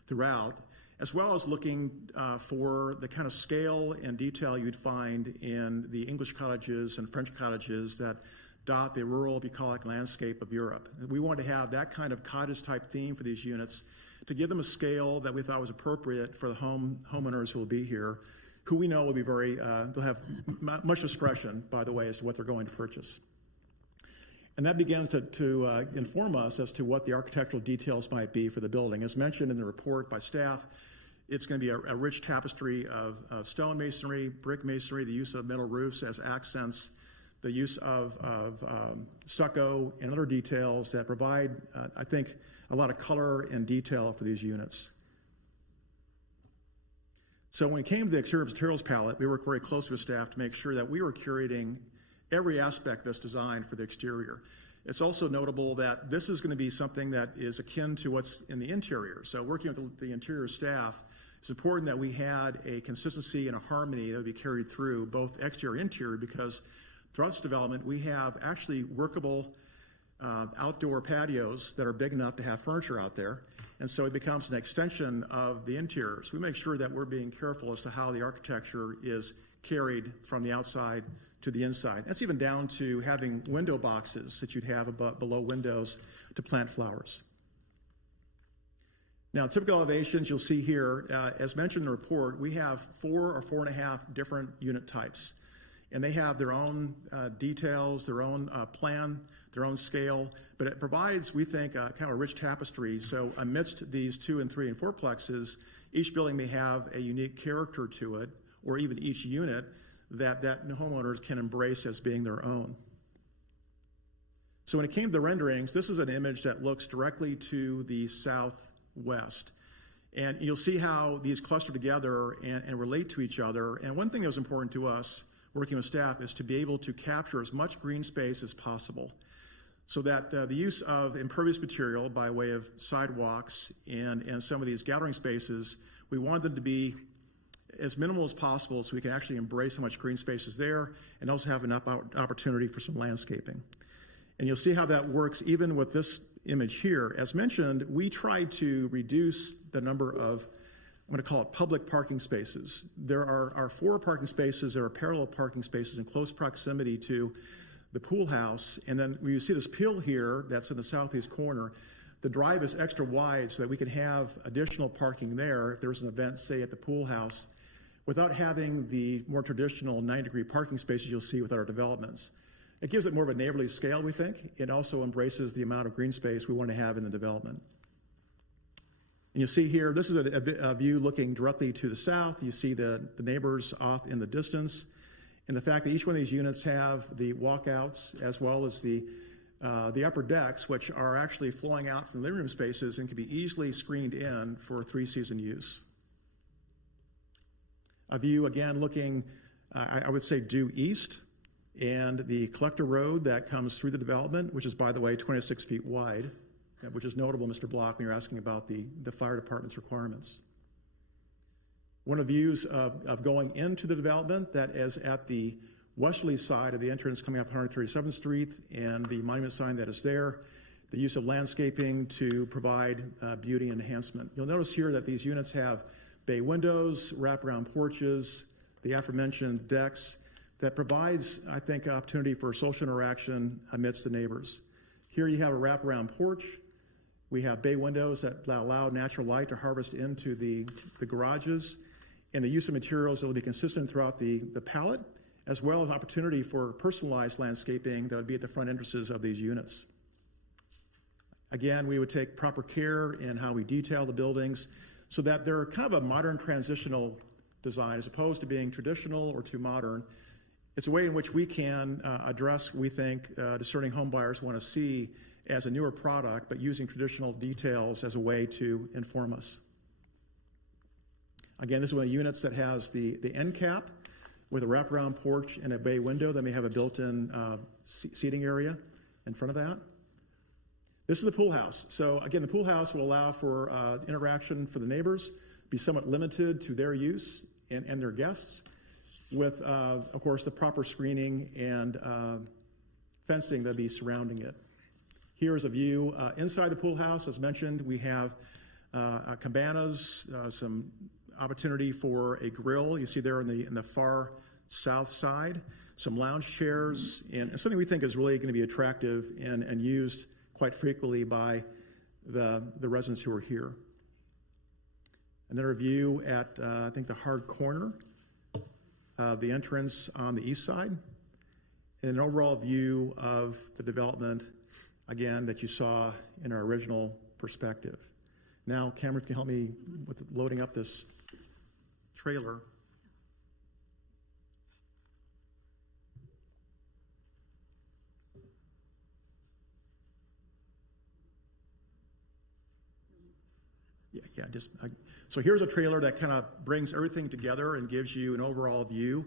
throughout, as well as looking for the kind of scale and detail you'd find in the English cottages and French cottages that dot the rural bucolic landscape of Europe. We wanted to have that kind of cottage-type theme for these units to give them a scale that we thought was appropriate for the homeowners who will be here, who we know will be they'll have much discretion, by the way, as to what they're going to purchase. And that begins to inform us as to what the architectural details might be for the building. As mentioned in the report by staff, it's going to be a rich tapestry of stone masonry, brick masonry, the use of metal roofs as accents, the use of stucco and other details that provide, I think, a lot of color and detail for these units. So when it came to the exterior materials palette, we worked very closely with staff to make sure that we were curating every aspect that's designed for the exterior. It's also notable that this is going to be something that is akin to what's in the interior. So working with the interior staff, it's important that we had a consistency and a harmony that would be carried through both exterior and interior, because throughout this development, we have actually workable outdoor patios that are big enough to have furniture out there. And so it becomes an extension of the interior. So we make sure that we're being careful as to how the architecture is carried from the outside to the inside. That's even down to having window boxes that you'd have below windows to plant flowers. Now, typical elevations you'll see here, as mentioned in the report, we have 4 or 4.5 different unit types. and they have their own details, their own plan, their own scale, but it provides, we think, kind of a rich tapestry. So amidst these 2 and 3 and 4-plexes, each building may have a unique character to it, or even each unit that homeowners can embrace as being their own. So when it came to the renderings, this is an image that looks directly to the southwest. And you'll see how these cluster together and relate to each other. And one thing that was important to us, working with staff, is to be able to capture as much green space as possible, so that the use of impervious material by way of sidewalks and some of these gathering spaces, we wanted them to be as minimal as possible so we can actually embrace how much green space is there and also have an opportunity for some landscaping. And you'll see how that works even with this image here. As mentioned, we tried to reduce the number of, I'm going to call it public parking spaces. There are 4 parking spaces, there are parallel parking spaces in close proximity to the pool house. And then when you see this peel here that's in the southeast corner, the drive is extra wide so that we can have additional parking there if there's an event, say, at the pool house, without having the more traditional 90-degree parking spaces you'll see with our developments. It gives it more of a neighborly scale, we think. It also embraces the amount of green space we want to have in the development. And you'll see here, this is a view looking directly to the south. You see the neighbors off in the distance. And the fact that each one of these units have the walkouts as well as the upper decks, which are actually flowing out from living room spaces and can be easily screened in for 3-season use. A view, again, looking, I would say, due east, and the collector road that comes through the development, which is, by the way, 26 feet wide, which is notable, Mr. Block, when you're asking about the fire department's requirements. One of the views of going into the development that is at the westerly side of the entrance coming up 137th Street and the monument sign that is there, the use of landscaping to provide beauty and enhancement. You'll notice here that these units have bay windows, wraparound porches, the aforementioned decks that provides, I think, opportunity for social interaction amidst the neighbors. Here you have a wraparound porch. We have bay windows that allow natural light to harvest into the garages, and the use of materials that will be consistent throughout the palette, as well as opportunity for personalized landscaping that would be at the front entrances of these units. Again, we would take proper care in how we detail the buildings so that they're kind of a modern transitional design as opposed to being traditional or too modern. It's a way in which we can address, we think, discerning home buyers want to see as a newer product, but using traditional details as a way to inform us. Again, this is one of the units that has the end cap with a wraparound porch and a bay window that may have a built-in seating area in front of that. This is the pool house. So again, the pool house will allow for interaction for the neighbors, be somewhat limited to their use and their guests, with, of course, the proper screening and fencing that be surrounding it. Here is a view inside the pool house. As mentioned, we have cabanas, some opportunity for a grill. You see there in the far south side, some lounge chairs, and something we think is really going to be attractive and used quite frequently by the residents who are here. Another view at, I think, the hard corner of the entrance on the east side, and an overall view of the development, again, that you saw in our original perspective. Now, Cameron, can you help me with loading up this trailer? So here's a trailer that kind of brings everything together and gives you an overall view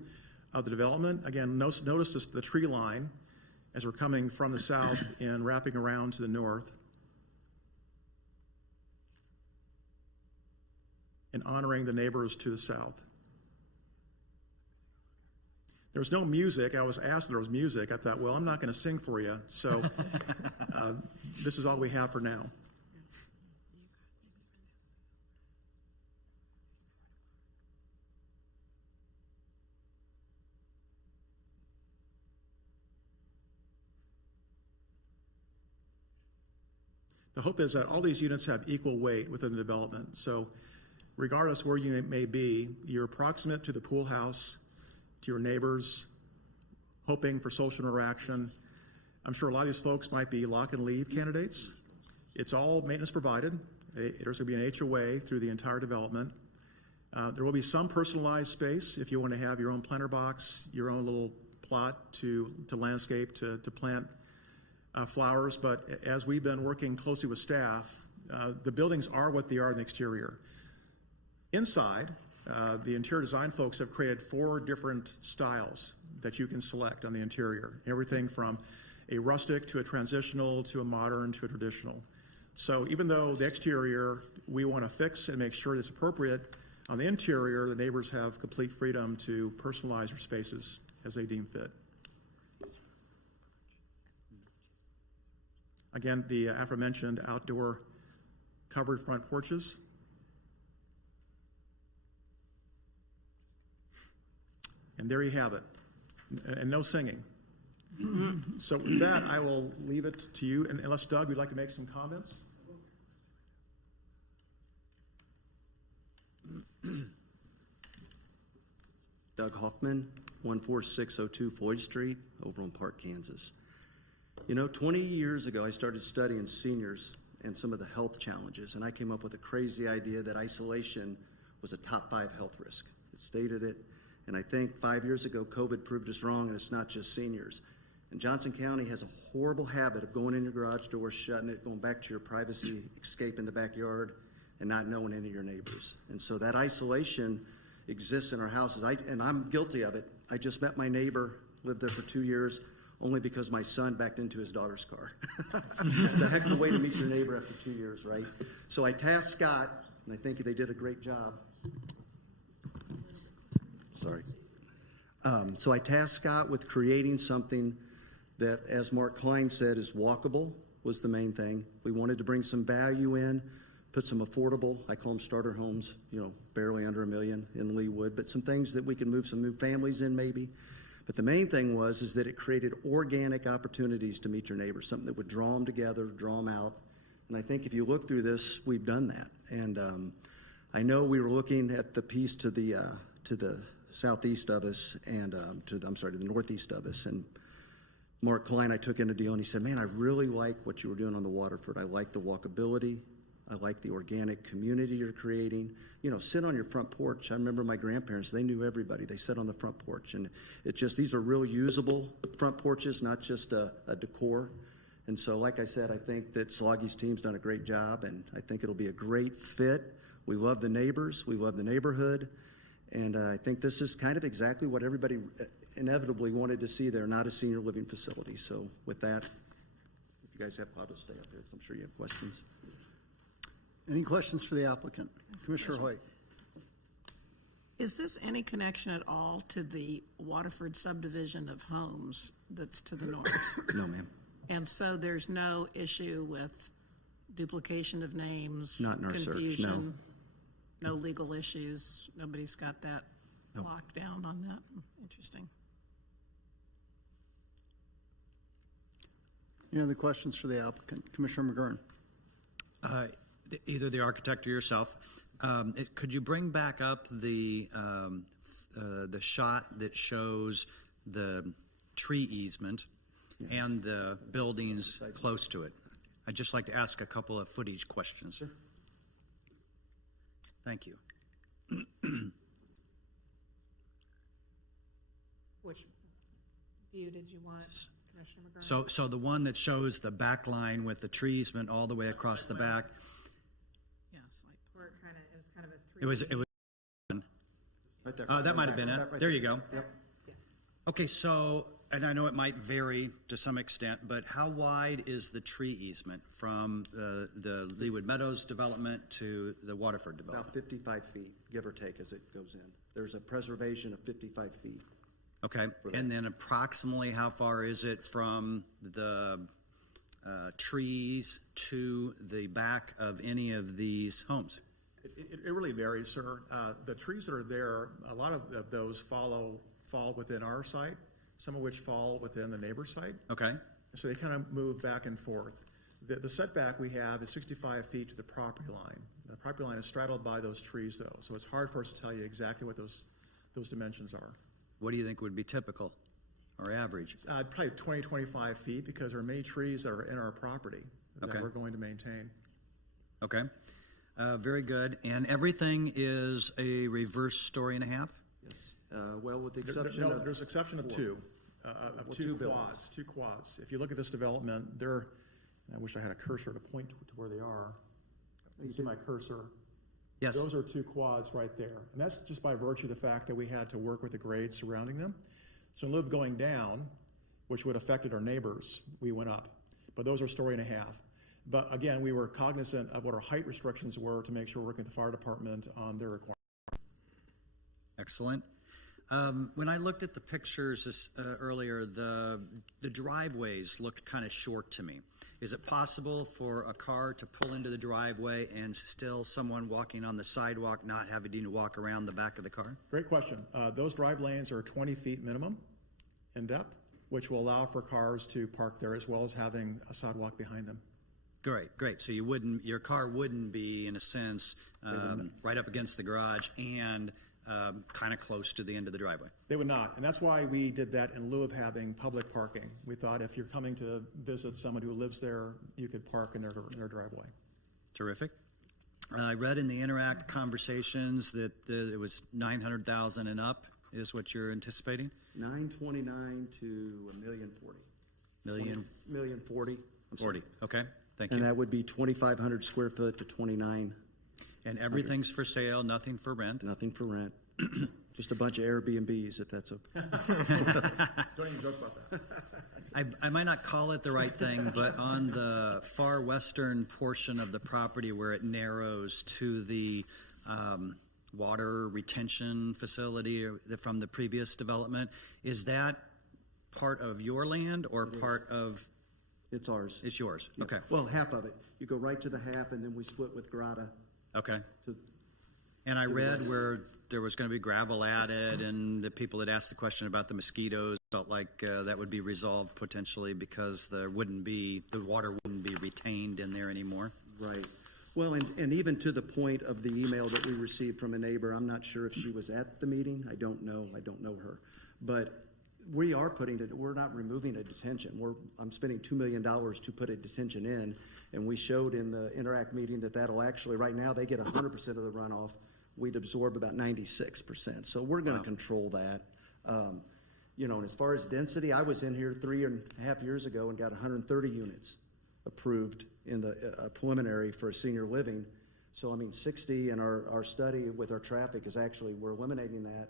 of the development. Again, notice the tree line as we're coming from the south and wrapping around to the north, and honoring the neighbors to the south. There was no music. I was asked if there was music. I thought, well, I'm not going to sing for you, so this is all we have for now. The hope is that all these units have equal weight within the development. So regardless where you may be, you're proximate to the pool house, to your neighbors, hoping for social interaction. I'm sure a lot of these folks might be lock and leave candidates. It's all maintenance provided. There's going to be an HOA through the entire development. There will be some personalized space if you want to have your own planter box, your own little plot to landscape, to plant flowers. But as we've been working closely with staff, the buildings are what they are in the exterior. Inside, the interior design folks have created 4 different styles that you can select on the interior. Everything from a rustic to a transitional to a modern to a traditional. So even though the exterior we want to fix and make sure it's appropriate, on the interior the neighbors have complete freedom to personalize their spaces as they deem fit. Again, the aforementioned outdoor covered front porches. And there you have it. And no singing. So with that, I will leave it to you. And unless, Doug, you'd like to make some comments? Doug Hoffman, 14602 Floyd Street, Overland Park, Kansas. You know, 20 years ago, I started studying seniors and some of the health challenges, and I came up with a crazy idea that isolation was a top 5 health risk. It stated it, and I think 5 years ago, COVID proved us wrong, and it's not just seniors. And Johnson County has a horrible habit of going in your garage door, shutting it, going back to your privacy, escaping the backyard, and not knowing any of your neighbors. And so that isolation exists in our houses, and I'm guilty of it. I just met my neighbor, lived there for 2 years, only because my son backed into his daughter's car. It's a heck of a way to meet your neighbor after 2 years, right? So I tasked Scott, and I think they did a great job. Sorry. So I tasked Scott with creating something that, as Mark Klein said, is walkable, was the main thing. We wanted to bring some value in, put some affordable, I call them starter homes, you know, barely under $1 million in Leawood, but some things that we can move some new families in maybe. But the main thing is that it created organic opportunities to meet your neighbors, something that would draw them together, draw them out. And I think if you look through this, we've done that. And I know we were looking at the piece to the southeast of us and to the northeast of us. And Mark Klein, I took in a deal, and he said, man, I really like what you were doing on the Waterford. I like the walkability. I like the organic community you're creating. You know, sit on your front porch. I remember my grandparents, they knew everybody. They sat on the front porch. And it's just, these are real usable front porches, not just a decor. And so, like I said, I think that Sloggy's team's done a great job, and I think it'll be a great fit. We love the neighbors. We love the neighborhood. And I think this is kind of exactly what everybody inevitably wanted to see there, not a senior living facility. So with that, if you guys have, I'll just stay up here, 'cause I'm sure you have questions. Any questions for the applicant? Commissioner Hoyt. Is this any connection at all to the Waterford subdivision of homes that's to the north? No, ma'am. And so there's no issue with duplication of names? Not in our search, no. Confusion, no legal issues? Nobody's got that locked down on that? Interesting. Any other questions for the applicant? Commissioner McGurn. Either the architect or yourself. Could you bring back up the shot that shows the tree easement and the buildings close to it? I'd just like to ask a couple of footage questions. Sure. Thank you. Which view did you want, Commissioner McGurn? So the one that shows the back line with the tree easement all the way across the back. Where it was kind of a 3D. It was right there. That might have been it. Right there you go. Yep. Okay, so, and I know it might vary to some extent, but how wide is the tree easement from the Leawood Meadows development to the Waterford development? About 55 feet, give or take, as it goes in. There's a preservation of 55 feet. Okay, and then approximately how far is it from the trees to the back of any of these homes? It really varies, sir. The trees that are there, a lot of those fall within our site, some of which fall within the neighbor site. Okay. So they kind of move back and forth. The setback we have is 65 feet to the property line. The property line is straddled by those trees, though, so it's hard for us to tell you exactly what those dimensions are. What do you think would be typical? or average? Probably 20, 25 feet, because there are many trees that are in our property that Okay. we're going to maintain. Okay, very good. And everything is a reverse story and a half? Yes. Well, with the There- exception no, of. there's exception of four. two, Well, two buildings. two quads. If you look at this development, and I wish I had a cursor to point to where they are. You see my cursor? Yes. Those are two quads right there. And that's just by virtue of the fact that we had to work with the grades surrounding them. So in lieu of going down, which would have affected our neighbors, we went up. But those are story and a half. But again, we were cognizant of what our height restrictions were to make sure we're working with the fire department on their requirements. Excellent. When I looked at the pictures earlier, the driveways looked kind of short to me. Is it possible for a car to pull into the driveway and still someone walking on the sidewalk not having to walk around the back of the car? Great question. Those drive lanes are 20 feet minimum in depth, which will allow for cars to park there as well as having a sidewalk behind them. Great. So your car wouldn't be, in a sense, right up against the garage and kind of close to the end of the driveway. They would not, and that's why we did that in lieu of having public parking. We thought if you're coming to visit someone who lives there, you could park in their driveway. Terrific. I read in the Interact conversations that it was 900,000 and up is what you're anticipating? 929 to $1,040,000. $1,040,000. 40. Okay. Thank you. And that would be 2,500 square foot to 29. And everything's for sale, nothing for rent? Nothing for rent. Just a bunch of Airbnbs, if that's okay. Don't even joke about that. I might not call it the right thing, but on the far western portion of the property where it narrows to the water retention facility from the previous development, is that part of your land or part of? It's ours. It's yours. Yeah. Okay. Well, half of it. You go right to the half, and then we split with Grata. Okay. And I read where there was going to be gravel added, and the people that asked the question about the mosquitoes felt like that would be resolved potentially because the water wouldn't be retained in there anymore. Right. Well, and even to the point of the email that we received from a neighbor, I'm not sure if she was at the meeting. I don't know her. But we are we're not removing a detention. I'm spending $2 million to put a detention in, and we showed in the Interact meeting that that'll actually, right now, they get 100% of the runoff. We'd absorb about 96%. So we're going to control that. And as far as density, I was in here 3.5 years ago and got 130 units approved in the preliminary for a senior living. So, 60 in our study with our traffic is actually, we're eliminating that.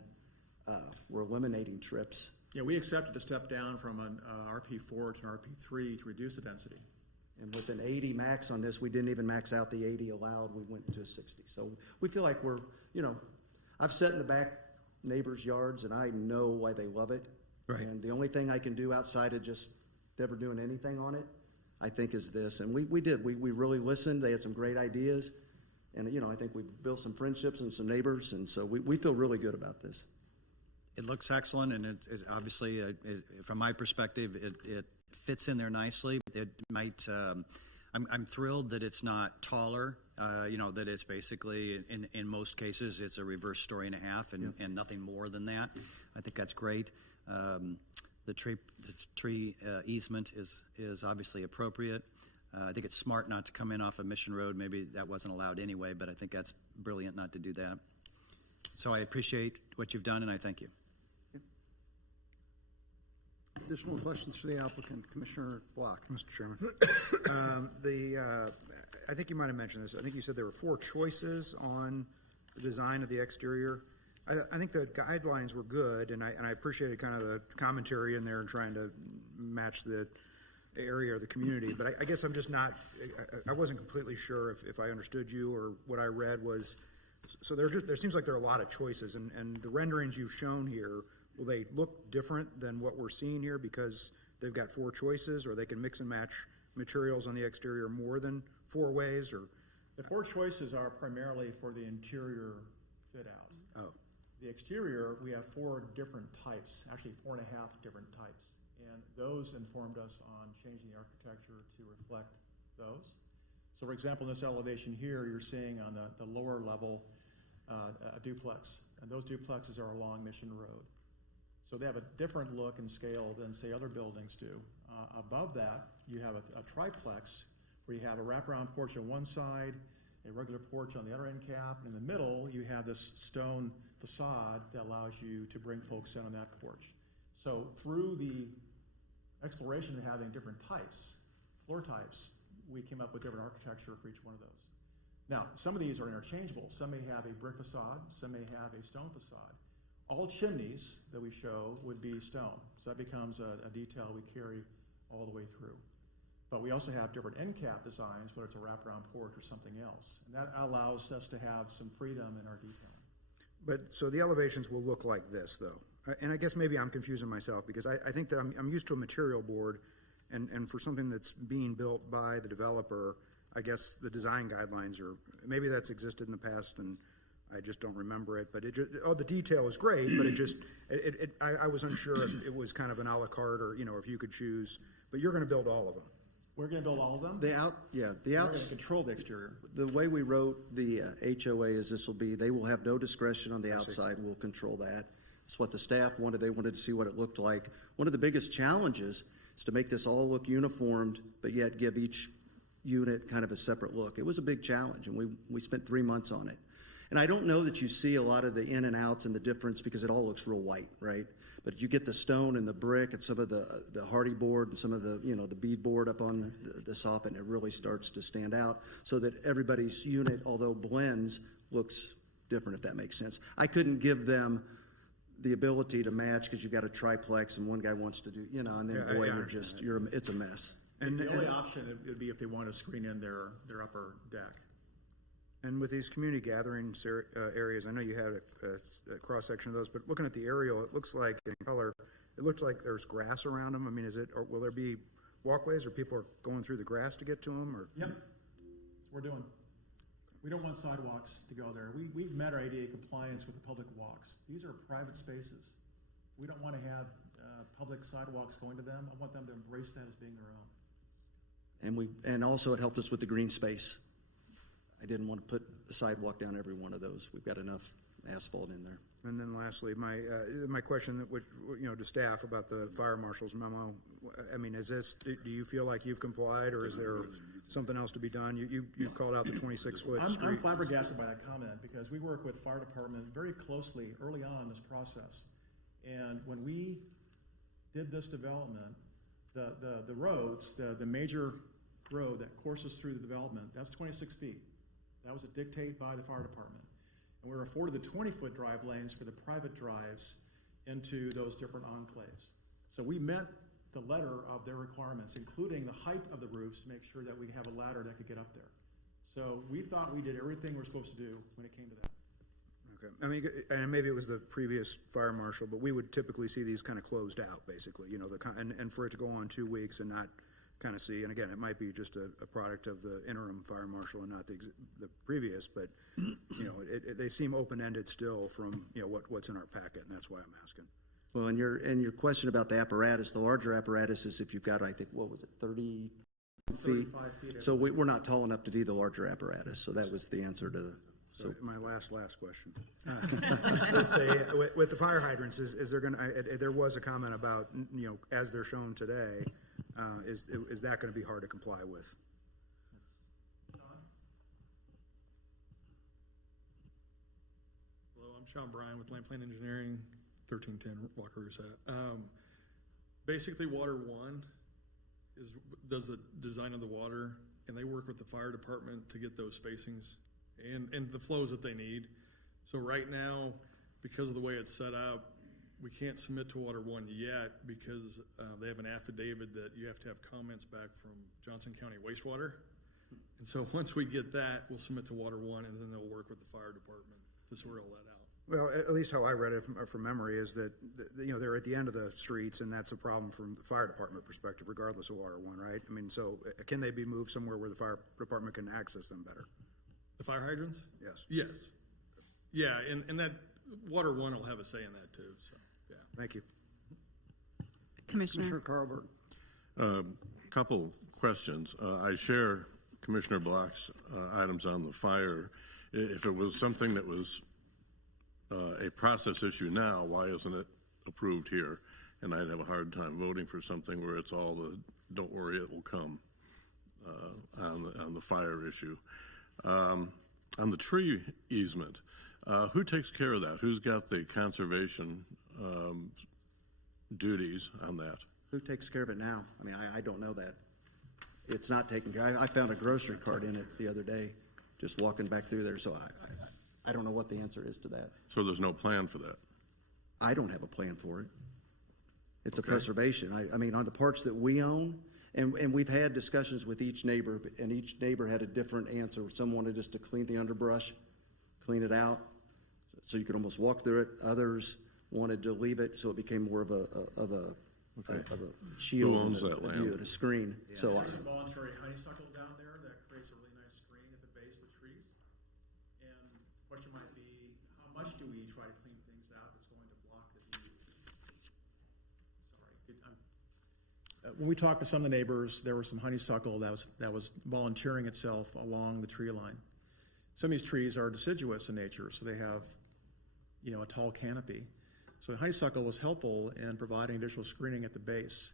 We're eliminating trips. Yeah, we accepted a step down from an RP4 to an RP3 to reduce the density. And with an 80 max on this, we didn't even max out the 80 allowed. We went to 60. So we feel like I've sat in the back neighbors' yards, and I know why they love it. Right. And the only thing I can do outside of just never doing anything on it, I think, is this. And we did. We really listened. They had some great ideas. And, I think we built some friendships and some neighbors. And so we feel really good about this. It looks excellent, and it obviously, from my perspective, it fits in there nicely. It might. I'm thrilled that it's not taller. That it's basically in most cases it's a reverse story and a half, and nothing more than that. I think that's great. The tree easement is obviously appropriate. I think it's smart not to come in off of Mission Road. Maybe that wasn't allowed anyway, but I think that's brilliant not to do that. So I appreciate what you've done, and I thank you. Additional questions for the applicant, Commissioner Block. Mr. Chairman. I think you might have mentioned this. I think you said there were 4 choices on the design of the exterior. I think the guidelines were good, and I appreciated kind of the commentary in there and trying to match the area or the community. But I guess I'm just not, I wasn't completely sure if I understood you or what I read was, so there seems like there are a lot of choices, and the renderings you've shown here, will they look different than what we're seeing here because they've got 4 choices, or they can mix and match materials on the exterior more than 4 ways? Or the 4 choices are primarily for the interior fit out. Oh. The exterior, we have 4 different types, actually 4.5 different types. And those informed us on changing the architecture to reflect those. So for example, in this elevation here, you're seeing on the lower level a duplex. And those duplexes are along Mission Road. So they have a different look and scale than, say, other buildings do. Above that, you have a triplex where you have a wraparound porch on one side, a regular porch on the other end cap, and in the middle, you have this stone facade that allows you to bring folks in on that porch. So through the exploration of having different types, floor types, we came up with different architecture for each one of those. Now, some of these are interchangeable. Some may have a brick facade, some may have a stone facade. All chimneys that we show would be stone. So that becomes a detail we carry all the way through. But we also have different end cap designs, whether it's a wraparound porch or something else. And that allows us to have some freedom in our detailing. But, so the elevations will look like this, though. And I guess maybe I'm confusing myself, because I think that I'm used to a material board, and for something that's being built by the developer, I guess the design guidelines are, maybe that's existed in the past, and I just don't remember it, but it just, the detail is great, but it just, I was unsure if it was kind of an a la carte, or, if you could choose, but you're gonna build all of them. We're going to build all of them? The We're going to control the exterior. The way we wrote the HOA is they will have no discretion on the outside. We'll control that. It's what the staff wanted. They wanted to see what it looked like. One of the biggest challenges is to make this all look uniformed, but yet give each unit kind of a separate look. It was a big challenge, and we spent 3 months on it. And I don't know that you see a lot of the in and outs and the difference, because it all looks real white, right? But you get the stone and the brick and some of the hardy board and some of the, the bead board up on the soffit, and it really starts to stand out, so that everybody's unit, although blends, looks different, if that makes sense. I couldn't give them the ability to match, because you've got a triplex and one guy wants to do, and then it's a mess. And the only option would be if they want to screen in their upper deck. And with these community gathering areas, I know you had a cross-section of those, but looking at the aerial, it looks like, in color, it looks like there's grass around them. I mean, or will there be walkways, or people are going through the grass to get to them, or? Yep, that's what we're doing. We don't want sidewalks to go there. We've met our ADA compliance with the public walks. These are private spaces. We don't want to have public sidewalks going to them. I want them to embrace that as being their own. And also it helped us with the green space. I didn't want to put a sidewalk down every one of those. We've got enough asphalt in there. And then lastly, my question that would, to staff about the fire marshal's memo. I mean, do you feel like you've complied, or is there something else to be done? You called out the 26-foot street. I'm flabbergasted by that comment, because we work with fire department very closely early on in this process. And when we did this development, the roads, the major road that courses through the development, that's 26 feet. That was a dictate by the fire department. And we were afforded the 20-foot drive lanes for the private drives into those different enclaves. So we met the letter of their requirements, including the height of the roofs, to make sure that we have a ladder that could get up there. So we thought we did everything we're supposed to do when it came to that. Okay. I mean, and maybe it was the previous fire marshal, but we would typically see these kind of closed out, basically, and for it to go on 2 weeks and not kind of see, and again, it might be just a product of the interim fire marshal and not the previous, but they seem open-ended still from what's in our packet, and that's why I'm asking. Well, and your question about the apparatus, the larger apparatus is if you've got, I think, what was it, 30 feet? So we're not tall enough to do the larger apparatus. So that was the answer to the. So my last question. With the fire hydrants, is there going to? There was a comment about as they're shown today. Is that going to be hard to comply with? Hello, I'm Sean Bryan with Land Plan Engineering, 1310 Walker Rousset. Basically, Water One does the design of the water, and they work with the fire department to get those spacings and the flows that they need. So right now, because of the way it's set up, we can't submit to Water One yet, because they have an affidavit that you have to have comments back from Johnson County Wastewater. And so once we get that, we'll submit to Water One, and then they'll work with the fire department to sort all that out. Well, at least how I read it from memory is that they're at the end of the streets, and that's a problem from the fire department perspective, regardless of Water One, right? I mean, so can they be moved somewhere where the fire department can access them better? The fire hydrants? Yes. Yes. Yeah, and that Water One will have a say in that too. So. Yeah. Thank you. Commissioner Carlberg. Couple questions. I share Commissioner Block's items on the fire. If it was something that was a process issue now, why isn't it approved here, and I'd have a hard time voting for something where it's all the, don't worry, it will come, on the fire issue. On the tree easement, who takes care of that? Who's got the conservation duties on that? Who takes care of it now? I mean, I don't know that. It's not taken care of. I found a grocery cart in it the other day, just walking back through there, so I don't know what the answer is to that. So there's no plan for that? I don't have a plan for it. It's a preservation. I mean, on the parts that we own, and we've had discussions with each neighbor, and each neighbor had a different answer. Some wanted us to clean the underbrush, clean it out, so you could almost walk through it. Others wanted to leave it so it became more of a shield. Who owns and that a view, land? a screen. Yeah, So there's some voluntary honeysuckle down there that creates a really nice screen at the base of the trees. And the question might be, how much do we try to clean things out that's going to block the view? Sorry. When we talked to some of the neighbors, there was some honeysuckle that was volunteering itself along the tree line. Some of these trees are deciduous in nature, so they have, a tall canopy. So the honeysuckle was helpful in providing additional screening at the base.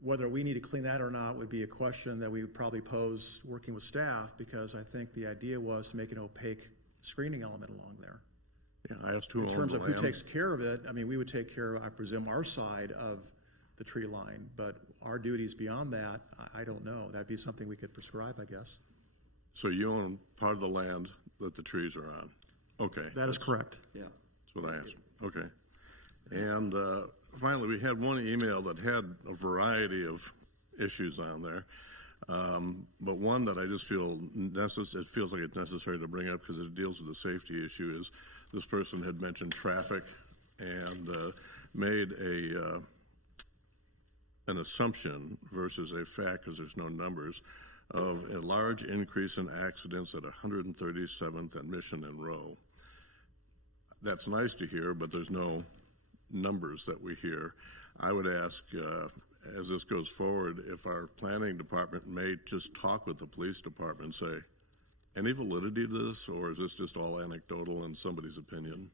Whether we need to clean that or not would be a question that we would probably pose working with staff, because I think the idea was to make an opaque screening element along there. Yeah, I asked who owns In the terms of who land. takes care of it, I mean, we would take care of, I presume, our side of the tree line, but our duties beyond that, I don't know. That'd be something we could prescribe, I guess. So you own part of the land that the trees are on? Okay. That is correct. Yeah. That's what I asked. Okay. And finally, we had one email that had a variety of issues on there, but one that I just feel it feels like it's necessary to bring up because it deals with the safety issue. Is this person had mentioned traffic and made an assumption versus a fact, because there's no numbers, of a large increase in accidents at 137th and Mission and Roe. That's nice to hear, but there's no numbers that we hear. I would ask, as this goes forward, if our planning department may just talk with the police department and say, any validity to this, or is this just all anecdotal and somebody's opinion?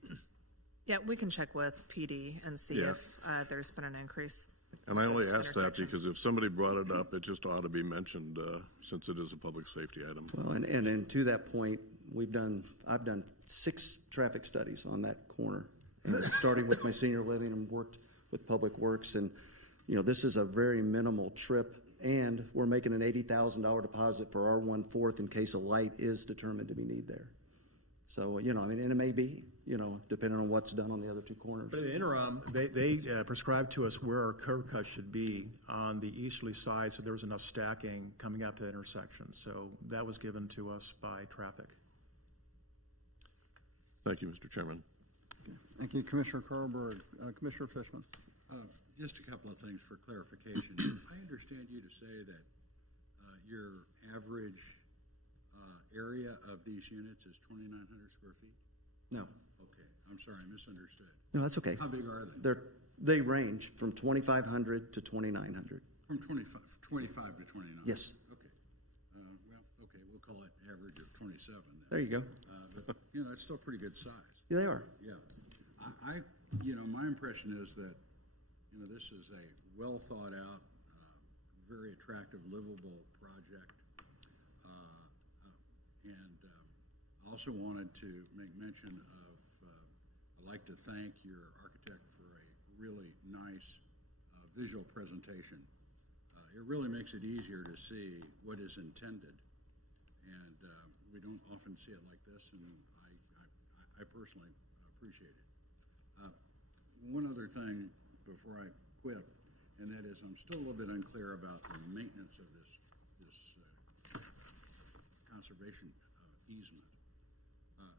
Yeah, we can check with PD and see if there's been an increase. And I only ask that because if somebody brought it up, it just ought to be mentioned since it is a public safety item. Well, and to that point, I've done 6 traffic studies on that corner, and starting with my senior living and worked with Public Works, and this is a very minimal trip, and we're making an $80,000 deposit for our 1/4 in case a light is determined to be needed there. So and it may be depending on what's done on the other 2 corners. But in the interim, they prescribed to us where our curb cut should be on the easterly side, so there was enough stacking coming out to the intersection. So that was given to us by traffic. Thank you, Mr. Chairman. Thank you, Commissioner Carlberg. Commissioner Fishman. Just a couple of things for clarification. I understand you to say that your average area of these units is 2,900 square feet? No. Okay, I'm sorry, I misunderstood. No, that's okay. How big are they? They range from 2,500 to 2,900. From 25 to 29? Yes. Okay. Okay, we'll call it average of 27 then. There you go. But, it's still pretty good size. Yeah, they are. Yeah. My impression is that, this is a well thought out, very attractive, livable project. And I also wanted to make mention of, I'd like to thank your architect for a really nice visual presentation. It really makes it easier to see what is intended. And we don't often see it like this, and I personally appreciate it. One other thing before I quit, and that is I'm still a little bit unclear about the maintenance of this conservation easement.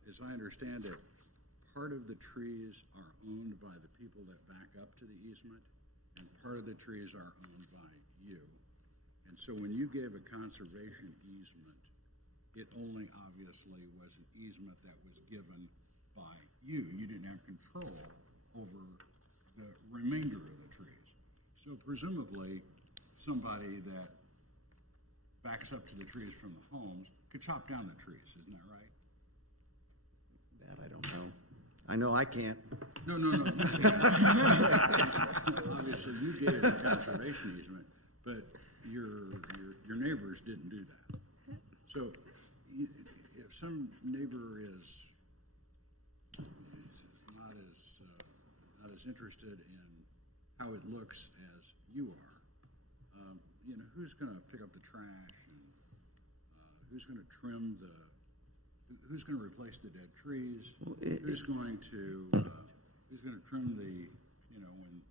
As I understand it, part of the trees are owned by the people that back up to the easement, and part of the trees are owned by you. And so when you gave a conservation easement, it only obviously was an easement that was given by you. You didn't have control over the remainder of the trees. So presumably, somebody that backs up to the trees from the homes could chop down the trees, isn't that right? That I don't know. I know I can't. No. Obviously, you gave a conservation easement, but your neighbors didn't do that. So if some neighbor is not as interested in how it looks as you are, who's going to pick up the trash and who's going to trim who's going to replace the dead trees? Who's going to trim when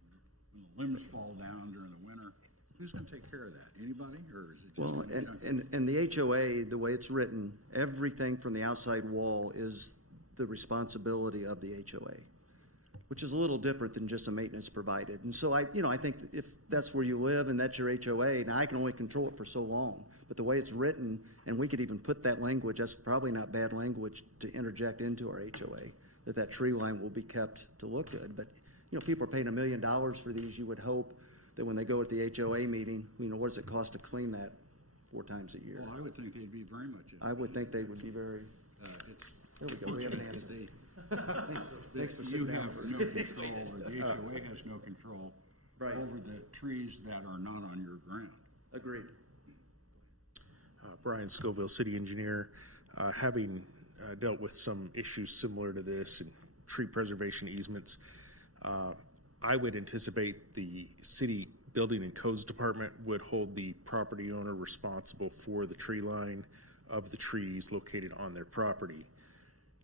the limbs fall down during the winter? Who's going to take care of that? Anybody, or is it just? Well, and the HOA, the way it's written, everything from the outside wall is the responsibility of the HOA, which is a little different than just a maintenance provided. And so I think if that's where you live and that's your HOA, now I can only control it for so long. But the way it's written, and we could even put that language, that's probably not bad language to interject into our HOA, that tree line will be kept to look good. But, people are paying $1 million for these. You would hope that when they go at the HOA meeting, what does it cost to clean that 4 times a year? Well, I would think they'd be very much interested. I would think they would be very, there we go, we have an answer. Thanks for You sitting down. have no control, or the HOA has no control over the trees that are not on your ground. Agreed. Brian Scoville, city engineer, having dealt with some issues similar to this and tree preservation easements, I would anticipate the city building and codes department would hold the property owner responsible for the tree line of the trees located on their property.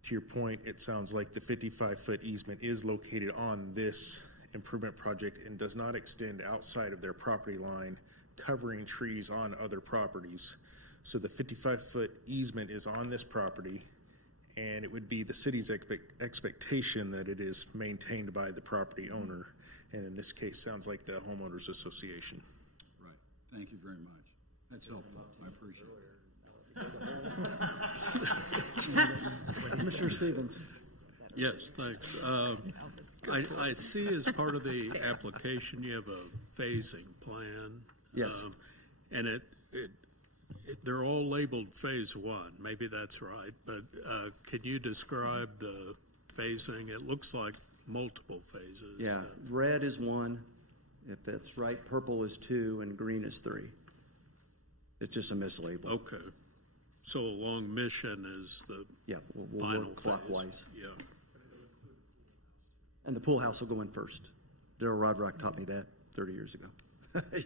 To your point, it sounds like the 55-foot easement is located on this improvement project and does not extend outside of their property line, covering trees on other properties. So the 55-foot easement is on this property, and it would be the city's expectation that it is maintained by the property owner. And in this case, sounds like the homeowners association. Right. Thank you very much. That's helpful. I appreciate it. Commissioner Stevens. Yes, thanks. I see as part of the application, you have a phasing plan. Yes. And they're all labeled phase 1. Maybe that's right, but can you describe the phasing? It looks like multiple phases. Yeah, red is 1, if that's right, purple is 2, and green is 3. It's just a mislabel. Okay. So along Mission is the we'll final work clockwise. Yeah. And the pool house will go in first. Daryl Rodrock taught me that 30 years ago.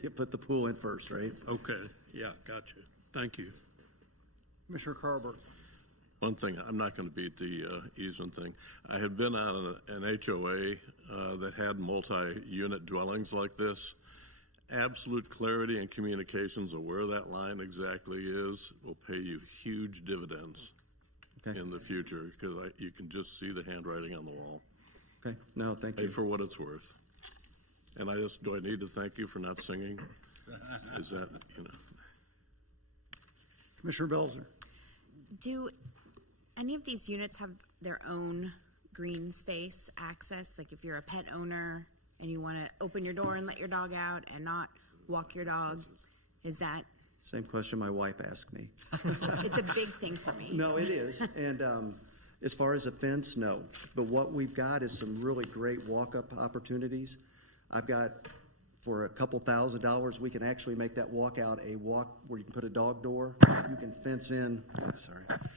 You put the pool in first, right? Okay. Yeah, gotcha. Thank you. Commissioner Carver. One thing, I'm not going to beat the easement thing. I had been on an HOA that had multi-unit dwellings like this. Absolute clarity and communications of where that line exactly is will pay you huge dividends in the future, because you can just see the handwriting on the wall. Okay, no, thank you. Pay for what it's worth. And do I need to thank you for not singing? Is that, Commissioner Belzer. Do any of these units have their own green space access? Like if you're a pet owner and you want to open your door and let your dog out and not walk your dog, is that? Same question my wife asked me. It's a big thing for me. No, it is. And as far as a fence, no. But what we've got is some really great walk-up opportunities. I've got, for a couple $1,000s, we can actually make that walkout a walk where you can put a dog door. You can fence in,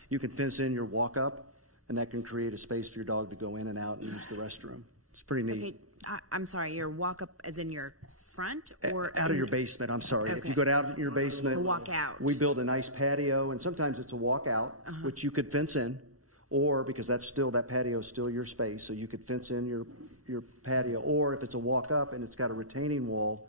you can fence in your walk-up, and that can create a space for your dog to go in and out and use the restroom. It's pretty neat. Okay, I'm sorry, your walk-up as in your front or? Out of your basement, I'm sorry. If you go out in your basement. Or walk out. We build a nice patio, and sometimes it's a walkout, which you could fence in, or because that patio is still your space, so you could fence in your patio. Or if it's a walk-up and it's got a retaining wall,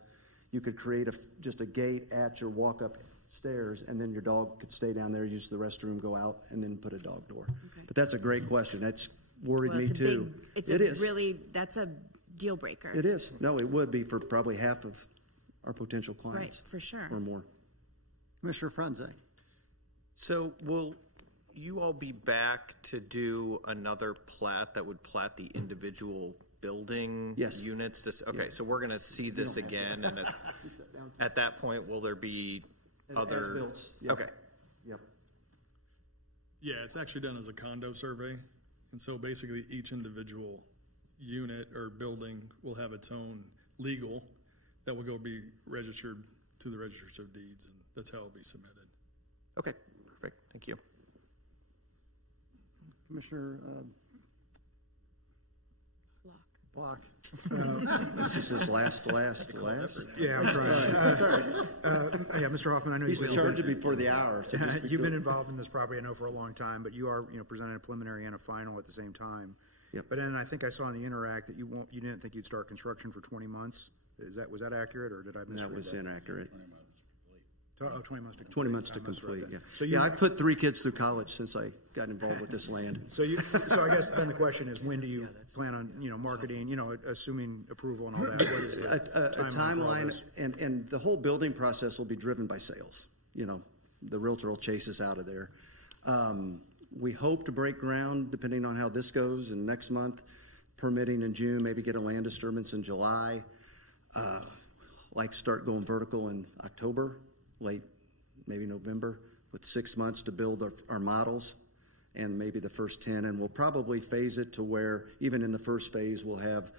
you could create just a gate at your walk-up stairs, and then your dog could stay down there, use the restroom, go out, and then put a dog door. Okay. But that's a great question. That's worried me too. It is. Really, that's a deal breaker. It is. No, it would be for probably half of our potential clients. Right, for sure. Or more. Commissioner Franze. So will you all be back to do another plat that would plat the individual building units? Okay, so we're going to see this again, and at that point, will there be other? As-builts, yeah. Okay. Yep. Yeah, it's actually done as a condo survey. And so basically each individual unit or building will have its own legal that will go be registered to the Registers of Deeds, and that's how it'll be submitted. Okay, perfect, thank you. Commissioner Block. This is his last. Yeah, I'm trying. Yeah, Mr. Hoffman, I know We charge it before the hour. So just be you've been good. involved in this property, I know, for a long time, but you are, presenting a preliminary and a final at the same time. Yep. But then I think I saw in the Interact that you didn't think you'd start construction for 20 months. Was that accurate, or did I misread that? That was inaccurate. 20 months to complete. 20 months to I misread complete, that. yeah. Yeah, I've put 3 kids through college since I got involved with this land. So I guess then the question is, when do you plan on, marketing, assuming approval and all that? What is A the timeline, and the whole building process will be driven by sales. The realtor will chase us out of there. We hope to break ground, depending on how this goes, in next month, permitting in June, maybe get a land disturbance in July. Like start going vertical in October, late, maybe November, with 6 months to build our models, and maybe the first 10. And we'll probably phase it to where, even in the first phase, we'll have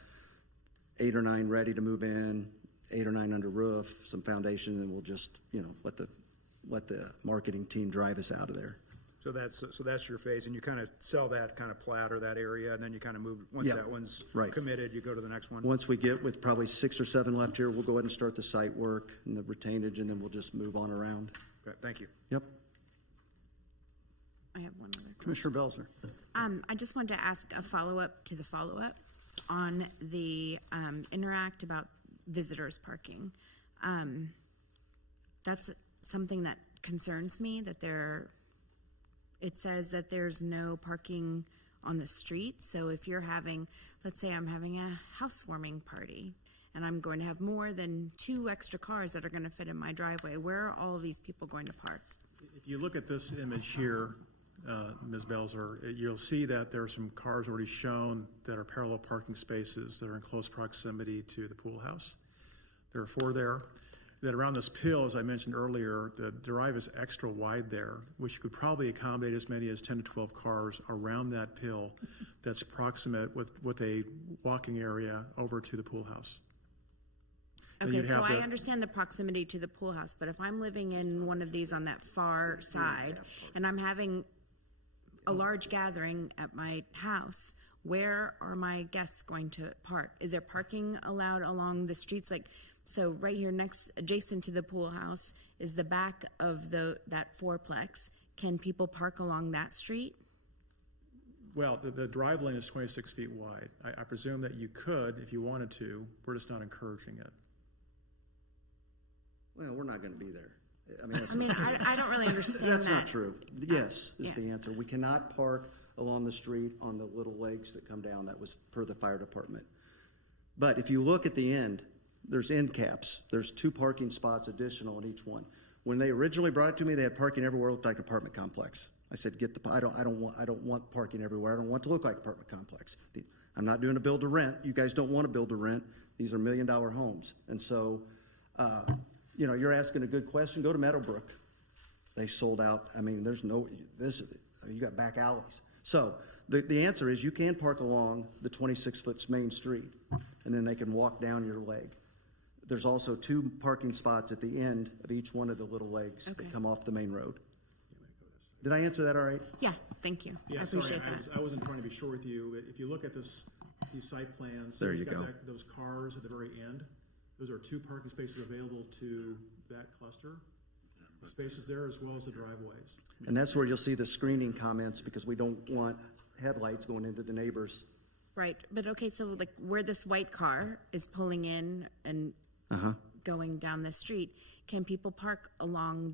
8 or 9 ready to move in, 8 or 9 under roof, some foundation, and we'll just, let the marketing team drive us out of there. So that's your phase, and you kind of sell that kind of Plat or that area, and then you kind of move, once Yeah, that one's right. committed, you go to the next one? Once we get with probably 6 or 7 left here, we'll go ahead and start the site work and the retainage, and then we'll just move on around. Okay, thank you. Yep. I have one other. Commissioner Belzer. I just wanted to ask a follow-up to the follow-up on the Interact about visitors parking. That's something that concerns me, that it says that there's no parking on the street. So if you're let's say I'm having a housewarming party, and I'm going to have more than 2 extra cars that are going to fit in my driveway, where are all of these people going to park? If you look at this image here, Ms. Belzer, you'll see that there are some cars already shown that are parallel parking spaces that are in close proximity to the pool house. There are 4 there. Then around this pill, as I mentioned earlier, the drive is extra wide there, which could probably accommodate as many as 10 to 12 cars around that pill that's proximate with a walking area over to the pool house. Okay, so I understand the proximity to the pool house, but if I'm living in one of these on that far side and I'm having a large gathering at my house, where are my guests going to park? Is there parking allowed along the streets? So right here adjacent to the pool house is the back of that fourplex. Can people park along that street? Well, the drive lane is 26 feet wide. I presume that you could, if you wanted to. We're just not encouraging it. Well, we're not going to be there. I don't really understand That's that. not true. Yes is the answer. We cannot park along the street on the little legs that come down. That was per the fire department. But if you look at the end, there's end caps. There's 2 parking spots additional in each one. When they originally brought it to me, they had parking everywhere. It looked like an apartment complex. I said, I don't want parking everywhere. I don't want it to look like an apartment complex. I'm not doing a build to rent. You guys don't want to build to rent. These are $1 million homes. And so, you're asking a good question. Go to Meadowbrook. They sold out. You got back alleys. So the answer is you can park along the 26-foot main street, and then they can walk down your leg. There's also 2 parking spots at the end of each one of the little legs that come off the main road. Did I answer that all right? Yeah, thank you. Yeah, I appreciate sorry, that. I wasn't trying to be short with you. If you look at these site plans, there you you've got go. Those cars at the very end. Those are 2 parking spaces available to that cluster. Spaces there as well as the driveways. And that's where you'll see the screening comments, because we don't want headlights going into the neighbors. Right, but okay, so where this white car is pulling in and going down the street, can people park along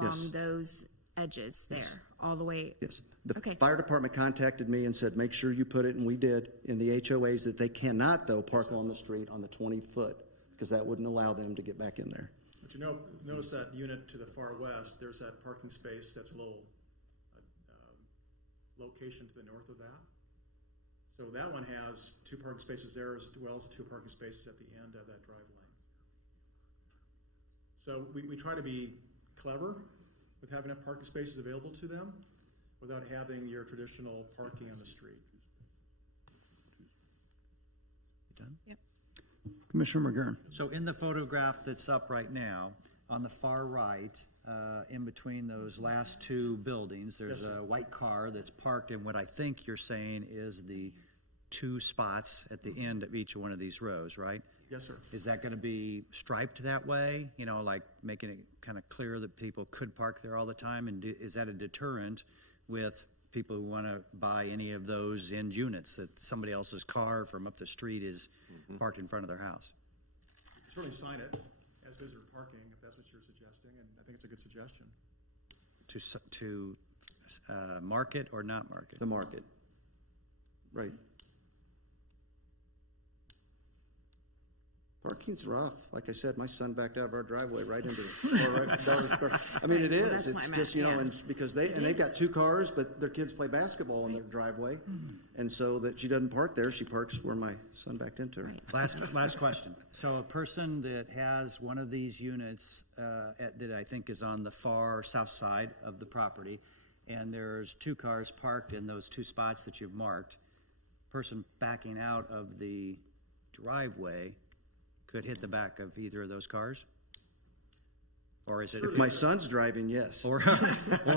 Yes. those edges there, all the way? Yes. The fire department contacted me and said, make sure you put it, and we did, in the HOAs that they cannot, though, park along the street on the 20-foot, because that wouldn't allow them to get back in there. But notice that unit to the far west, there's that parking space that's a little location to the north of that. So that one has 2 parking spaces there as well as 2 parking spaces at the end of that drive lane. So we try to be clever with having enough parking spaces available to them without having your traditional parking on the street. Done? Yep. Commissioner McGurn. So in the photograph that's up right now, on the far right, in between those last two buildings, there's a white car that's parked in what I think you're saying is the two spots at the end of each one of these rows, right? Yes, sir. Is that going to be striped that way, you know, like making it kind of clear that people could park there all the time? And is that a deterrent with people who want to buy any of those end units, that somebody else's car from up the street is parked in front of their house? Certainly sign it as visitor parking, if that's what you're suggesting, and I think it's a good suggestion. To market or not market? The market. Right. Parking's rough. Like I said, my son backed out of our driveway right into the, I mean, it is. It's just, you know, and because they've got two cars, but their kids play basketball in their driveway. And so that she doesn't park there, she parks where my son backed into her. Last question. So a person that has one of these units that I think is on the far south side of the property, and there's two cars parked in those two spots that you've marked, person backing out of the driveway could hit the back of either of those cars? Or is it? If my son's driving, yes. Or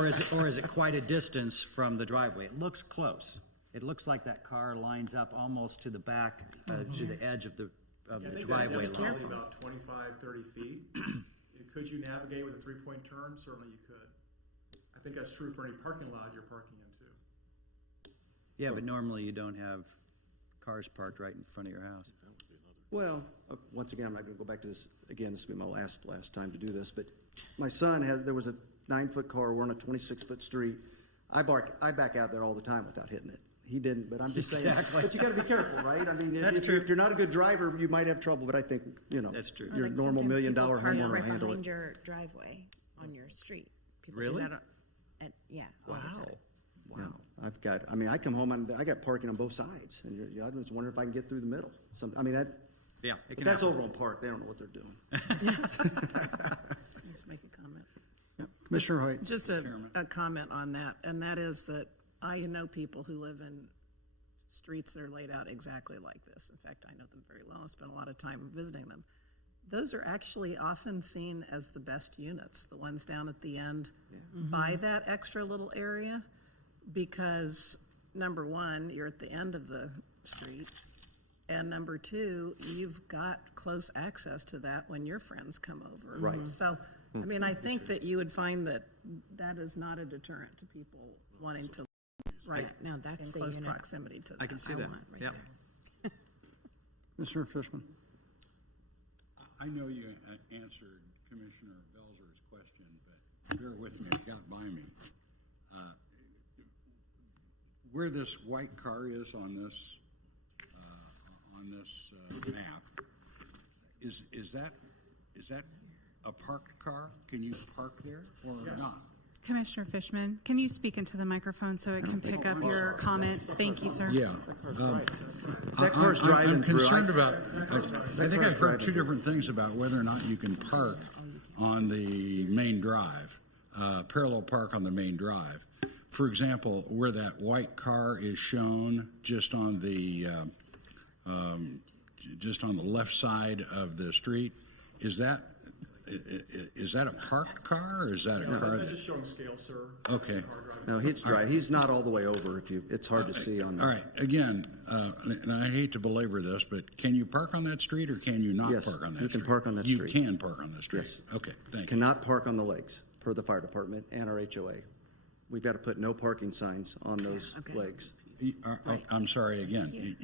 is it quite a distance from the driveway? It looks close. It looks like that car lines up almost to the back, to the edge of the driveway line. Probably about 25, 30 feet. Could you navigate with a three-point turn? Certainly you could. I think that's true for any parking lot you're parking into. Yeah, but normally you don't have cars parked right in front of your house. Well, once again, I'm not going to go back to this again. This will be my last time to do this. But my son there was a 9-foot car. We're on a 26-foot street. I back out there all the time without hitting it. He didn't, but I'm just saying. Exactly. But you got to be careful, right? I mean, That's if you're not a good driver, you might have trouble. But I think, you know, that's true. Your Like normal $1 million sometimes people homeowner park will right handle behind it. your driveway on your street. People Really? do that all the time. Wow. I come home and I got parking on both sides, and I was wondering if I can get through the middle. Yeah, but that's Overland Park. They don't know what they're doing. Let's make a comment. Commissioner Hoyt. Just a comment on that, and that is that I know people who live in streets that are laid out exactly like this. In fact, I know them very well. I spent a lot of time visiting them. Those are actually often seen as the best units, the ones down at the end by that extra little area, because number one, you're at the end of the street, and number two, you've got close access to that when your friends come over. Right. So, I mean, I think that you would find that that is not a deterrent to people wanting to live No, that's in the close unit proximity to that. I can see that. want right Yep. there. Commissioner Fishman. I know you answered Commissioner Belzer's question, but bear with me, it got by me. Where this white car is on this map, is that a parked car? Can you park there or not? Commissioner Fishman, can you speak into the microphone so it can pick up your comment? Thank you, sir. Yeah. That car's driving I'm through. concerned about, I think I've heard two different things about whether or not you can park on the main drive, parallel park on the main drive. For example, where that white car is shown just on the left side of the street, is that a parked car, or is that a car? That's just showing scale, sir. Okay. No, he's dry. He's not all the way over. It's hard to see on. All right. Again, and I hate to belabor this, but can you park on that street, or can you not Yes, park on that you street? can park on that street. You can park on that street. Yes. Okay. Thank you. Cannot park on the legs per the fire department and our HOA. We've got to put no parking signs on those legs. I'm sorry again.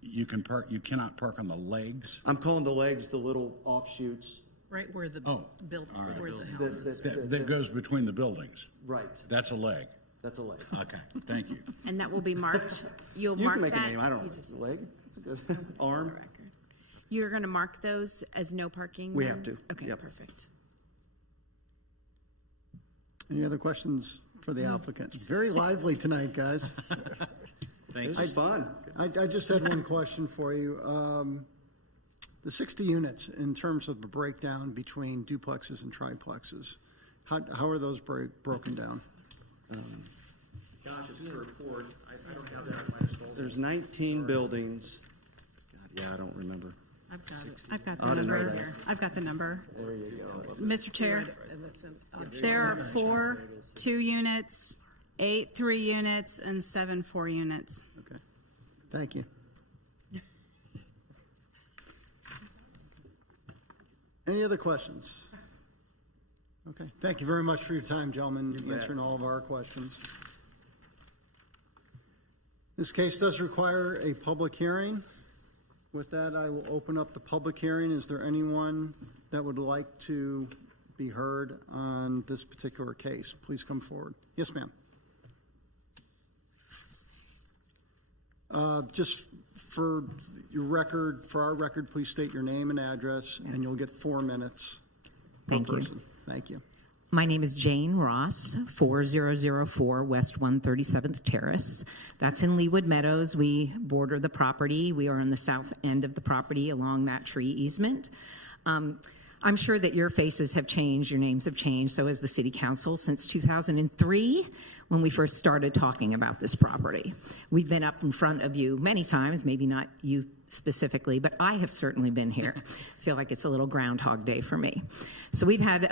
You can park. You cannot park on the legs. I'm calling the legs the little offshoots. Right where the all right. where the house is. That goes between the buildings. Right. That's a leg. That's a leg. Okay. Thank you. And that will be marked. You'll You mark can make that. a name. I don't know. Leg. That's a good arm. You're going to mark those as no parking? We then? have to. Okay, Yep. perfect. Any other questions for the applicant? Very lively tonight, guys. This is fun. I just had one question for you. The 60 units, in terms of the breakdown between duplexes and triplexes, how are those broken down? Gosh, it's in the report. I don't have that at my disposal. There's 19 buildings. God, Yeah, I don't remember. I've got it. I've got I the didn't know number. that. I've got the number. There you go. Mr. Chair, there are 4 2 units, 8 3 units, and 7 4 units. Okay. Thank you. Any other questions? Okay. Thank you very much for your time, gentlemen, answering all of our questions. This case does require a public hearing. With that, I will open up the public hearing. Is there anyone that would like to be heard on this particular case? Please come forward. Yes, ma'am. Just for your record, for our record, please state your name and address, and you'll get 4 minutes per person. Thank you. My name is Jane Ross, 4004 West 137th Terrace. That's in Leawood Meadows. We border the property. We are on the south end of the property along that tree easement. I'm sure that your faces have changed, your names have changed, so has the City Council since 2003 when we first started talking about this property. We've been up in front of you many times, maybe not you specifically, but I have certainly been here. I feel like it's a little Groundhog Day for me. So we've had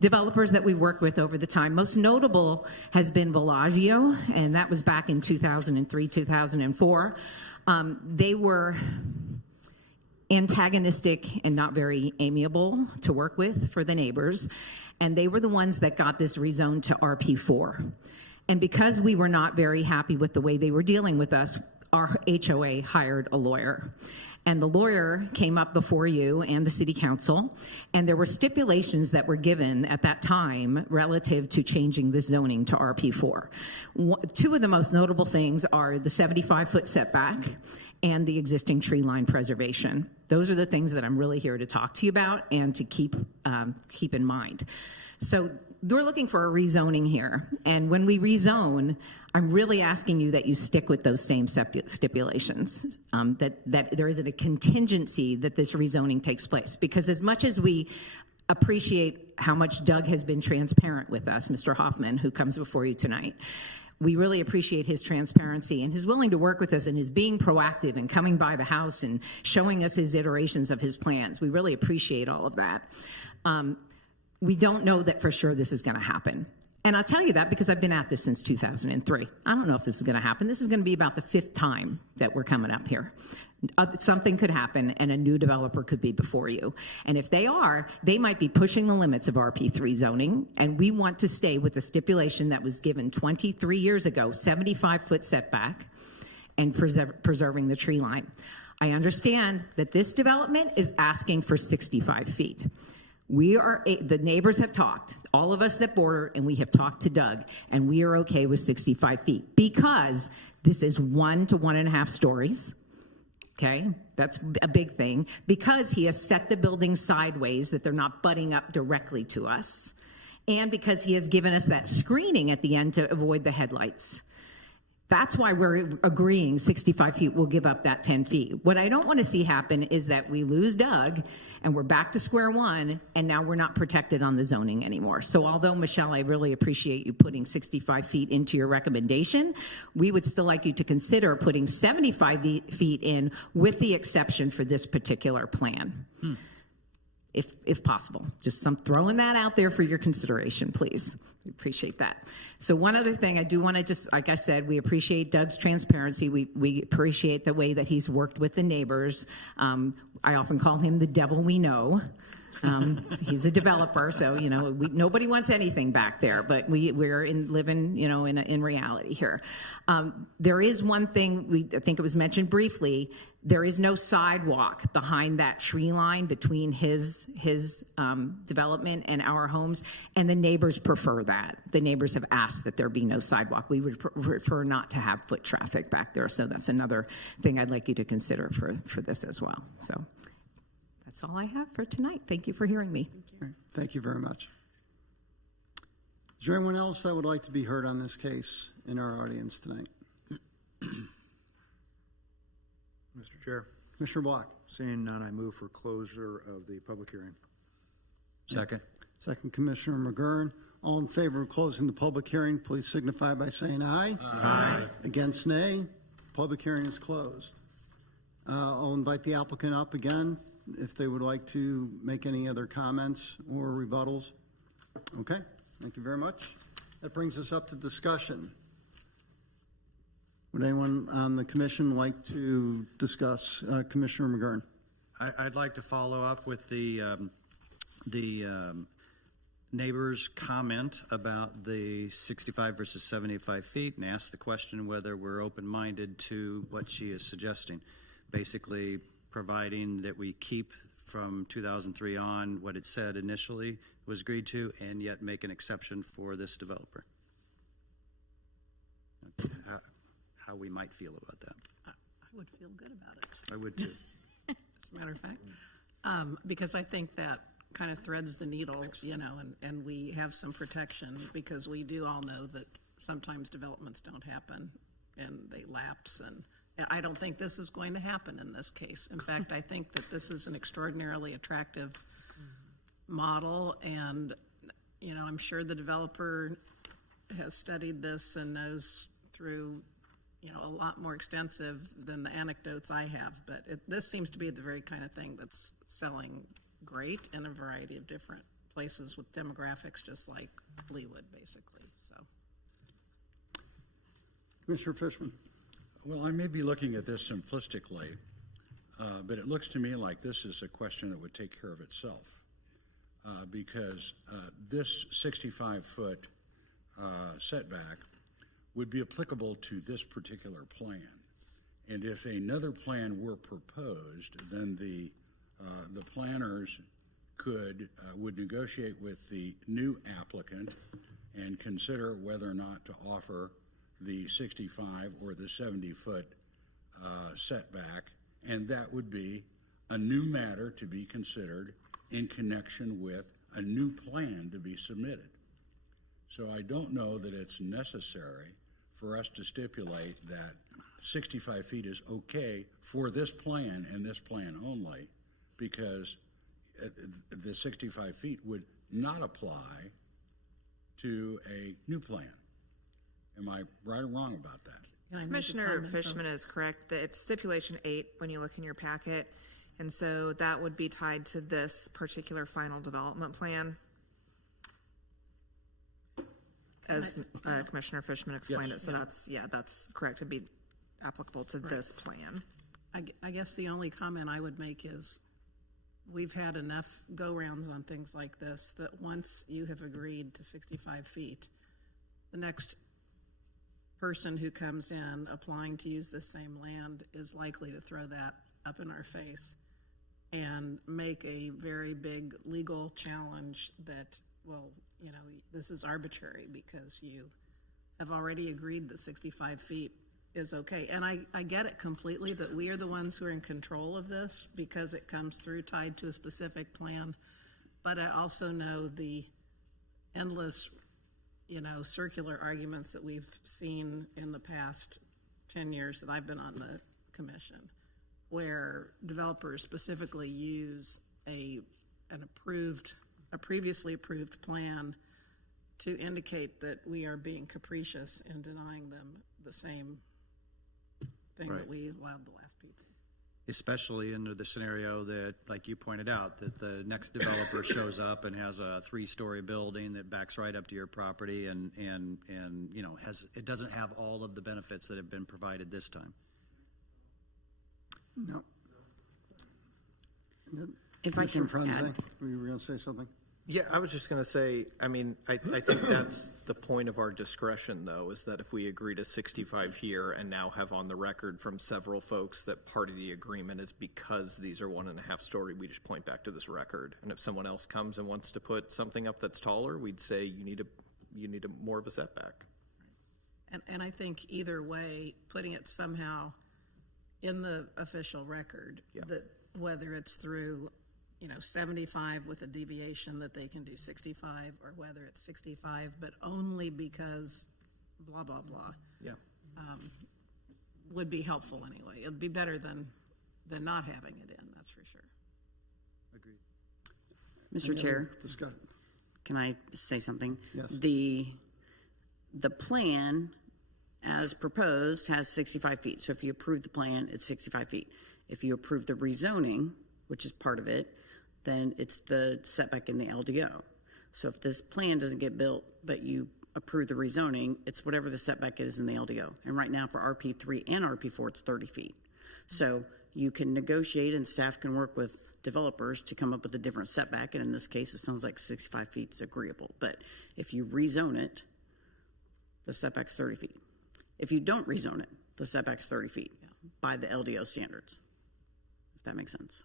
developers that we worked with over the time. Most notable has been Bellagio, and that was back in 2003, 2004. They were antagonistic and not very amiable to work with for the neighbors, and they were the ones that got this rezoned to RP4. And because we were not very happy with the way they were dealing with us, our HOA hired a lawyer. And the lawyer came up before you and the City Council, and there were stipulations that were given at that time relative to changing the zoning to RP4. 2 of the most notable things are the 75-foot setback and the existing tree line preservation. Those are the things that I'm really here to talk to you about and to keep in mind. So we're looking for a rezoning here, and when we rezone, I'm really asking you that you stick with those same stipulations, that there isn't a contingency that this rezoning takes place. Because as much as we appreciate how much Doug has been transparent with us, Mr. Hoffman, who comes before you tonight, we really appreciate his transparency and his willing to work with us and his being proactive and coming by the house and showing us his iterations of his plans. We really appreciate all of that. We don't know that for sure this is going to happen. And I'll tell you that because I've been at this since 2003. I don't know if this is going to happen. This is going to be about the 5th time that we're coming up here. Something could happen and a new developer could be before you. And if they are, they might be pushing the limits of RP3 zoning, and we want to stay with the stipulation that was given 23 years ago, 75-foot setback, and preserving the tree line. I understand that this development is asking for 65 feet. The neighbors have talked, all of us that border, and we have talked to Doug, and we are okay with 65 feet because this is 1 to 1.5 stories. Okay, that's a big thing. Because he has set the building sideways that they're not butting up directly to us, and because he has given us that screening at the end to avoid the headlights. That's why we're agreeing 65 feet will give up that 10 feet. What I don't want to see happen is that we lose Doug and we're back to square one and now we're not protected on the zoning anymore. So although, Michelle, I really appreciate you putting 65 feet into your recommendation, we would still like you to consider putting 75 feet in with the exception for this particular plan. If possible. Just throwing that out there for your consideration, please. We appreciate that. So one other thing I do want to just, like I said, we appreciate Doug's transparency. We appreciate the way that he's worked with the neighbors. I often call him the devil we know. He's a developer, so nobody wants anything back there, but we're living in reality here. There is one thing I think it was mentioned briefly. There is no sidewalk behind that tree line between his development and our homes, and the neighbors prefer that. The neighbors have asked that there be no sidewalk. We would prefer not to have foot traffic back there, so that's another thing I'd like you to consider for this as well. So. That's all I have for tonight. Thank you for hearing me. Thank you very much. Is there anyone else that would like to be heard on this case in our audience tonight? Mr. Chair. Commissioner Block. Seeing none, I move for closure of the public hearing. Second. Second, Commissioner McGurn. All in favor of closing the public hearing, please signify by saying aye. Aye. Against, nay. Public hearing is closed. I'll invite the applicant up again if they would like to make any other comments or rebuttals. Okay, thank you very much. That brings us up to discussion. Would anyone on the commission like to discuss? Commissioner McGurn. I'd like to follow up with the neighbor's comment about the 65 versus 75 feet and ask the question whether we're open-minded to what she is suggesting. Basically, providing that we keep from 2003 on what it said initially was agreed to, and yet make an exception for this developer. How we might feel about that. I would feel good about it. I would too. As a matter of fact, because I think that kind of threads the needle, you know, and we have some protection because we do all know that sometimes developments don't happen and they lapse, and I don't think this is going to happen in this case. In fact, I think that this is an extraordinarily attractive model, and, you know, I'm sure the developer has studied this and knows through, you know, a lot more extensive than the anecdotes I have, but this seems to be the very kind of thing that's selling great in a variety of different places with demographics just like Leawood, basically. So, Commissioner Fishman. Well, I may be looking at this simplistically, but it looks to me like this is a question that would take care of itself, because this 65-foot setback would be applicable to this particular plan. And if another plan were proposed, then the planners would negotiate with the new applicant and consider whether or not to offer the 65 or the 70-foot setback, and that would be a new matter to be considered in connection with a new plan to be submitted. So I don't know that it's necessary for us to stipulate that 65 feet is okay for this plan and this plan only, because the 65 feet would not apply to a new plan. Am I right or wrong about that? Commissioner Fishman is correct that it's stipulation 8 when you look in your packet, and so that would be tied to this particular final development plan. As Commissioner Fishman explained it, so that's correct. It'd be applicable to this plan. I guess the only comment I would make is we've had enough go-rounds on things like this that once you have agreed to 65 feet, the next person who comes in applying to use the same land is likely to throw that up in our face and make a very big legal challenge that, well, you know, this is arbitrary because you have already agreed that 65 feet is okay. And I get it completely that we are the ones who are in control of this because it comes through tied to a specific plan. But I also know the endless, you know, circular arguments that we've seen in the past 10 years that I've been on the commission, where developers specifically use a previously approved plan to indicate that we are being capricious in denying them the same thing that we allowed the last people. Especially under the scenario that, like you pointed out, that the next developer shows up and has a 3-story building that backs right up to your property and you know, it doesn't have all of the benefits that have been provided this time. No. If I can add, you were going to say something? Yeah, I was just going to say, I mean, I think that's the point of our discretion, though, is that if we agree to 65 here and now have on the record from several folks that part of the agreement is because these are 1.5 story, we just point back to this record. And if someone else comes and wants to put something up that's taller, we'd say you need a more of a setback. And I think either way, putting it somehow in the official record, that whether it's through, you know, 75 with a deviation that they can do 65, or whether it's 65 but only because blah blah blah, would be helpful anyway. It'd be better than not having it in, that's for sure. Agreed. Mr. Chair, can I say something? Yes. The plan as proposed has 65 feet. So if you approve the plan, it's 65 feet. If you approve the rezoning, which is part of it, then it's the setback in the LDO. So if this plan doesn't get built, but you approve the rezoning, it's whatever the setback is in the LDO. And right now for RP3 and RP4, it's 30 feet. So you can negotiate and staff can work with developers to come up with a different setback. And in this case, it sounds like 65 feet is agreeable. But if you rezone it, the setback's 30 feet. If you don't rezone it, the setback's 30 feet by the LDO standards, if that makes sense.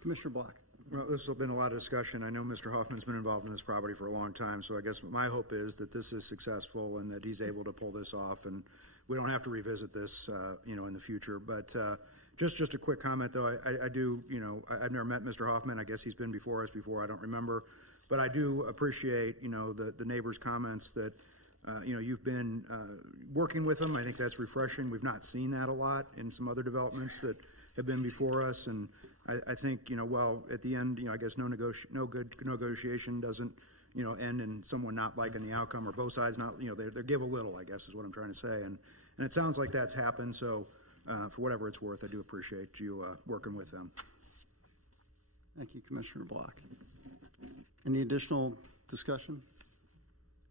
Commissioner Black. Well, this has been a lot of discussion. I know Mr. Hoffman's been involved in this property for a long time, so I guess my hope is that this is successful and that he's able to pull this off, and we don't have to revisit this, in the future. But just a quick comment, though. I do, I've never met Mr. Hoffman. I guess he's been before us before. I don't remember. But I do appreciate, the neighbors' comments that, you've been working with them. I think that's refreshing. We've not seen that a lot in some other developments that have been before us, and I think, well, at the end, I guess no good negotiation doesn't, end in someone not liking the outcome or both sides not, they give a little, I guess is what I'm trying to say. And it sounds like that's happened. So for whatever it's worth, I do appreciate you working with them. Thank you, Commissioner Block. Any additional discussion?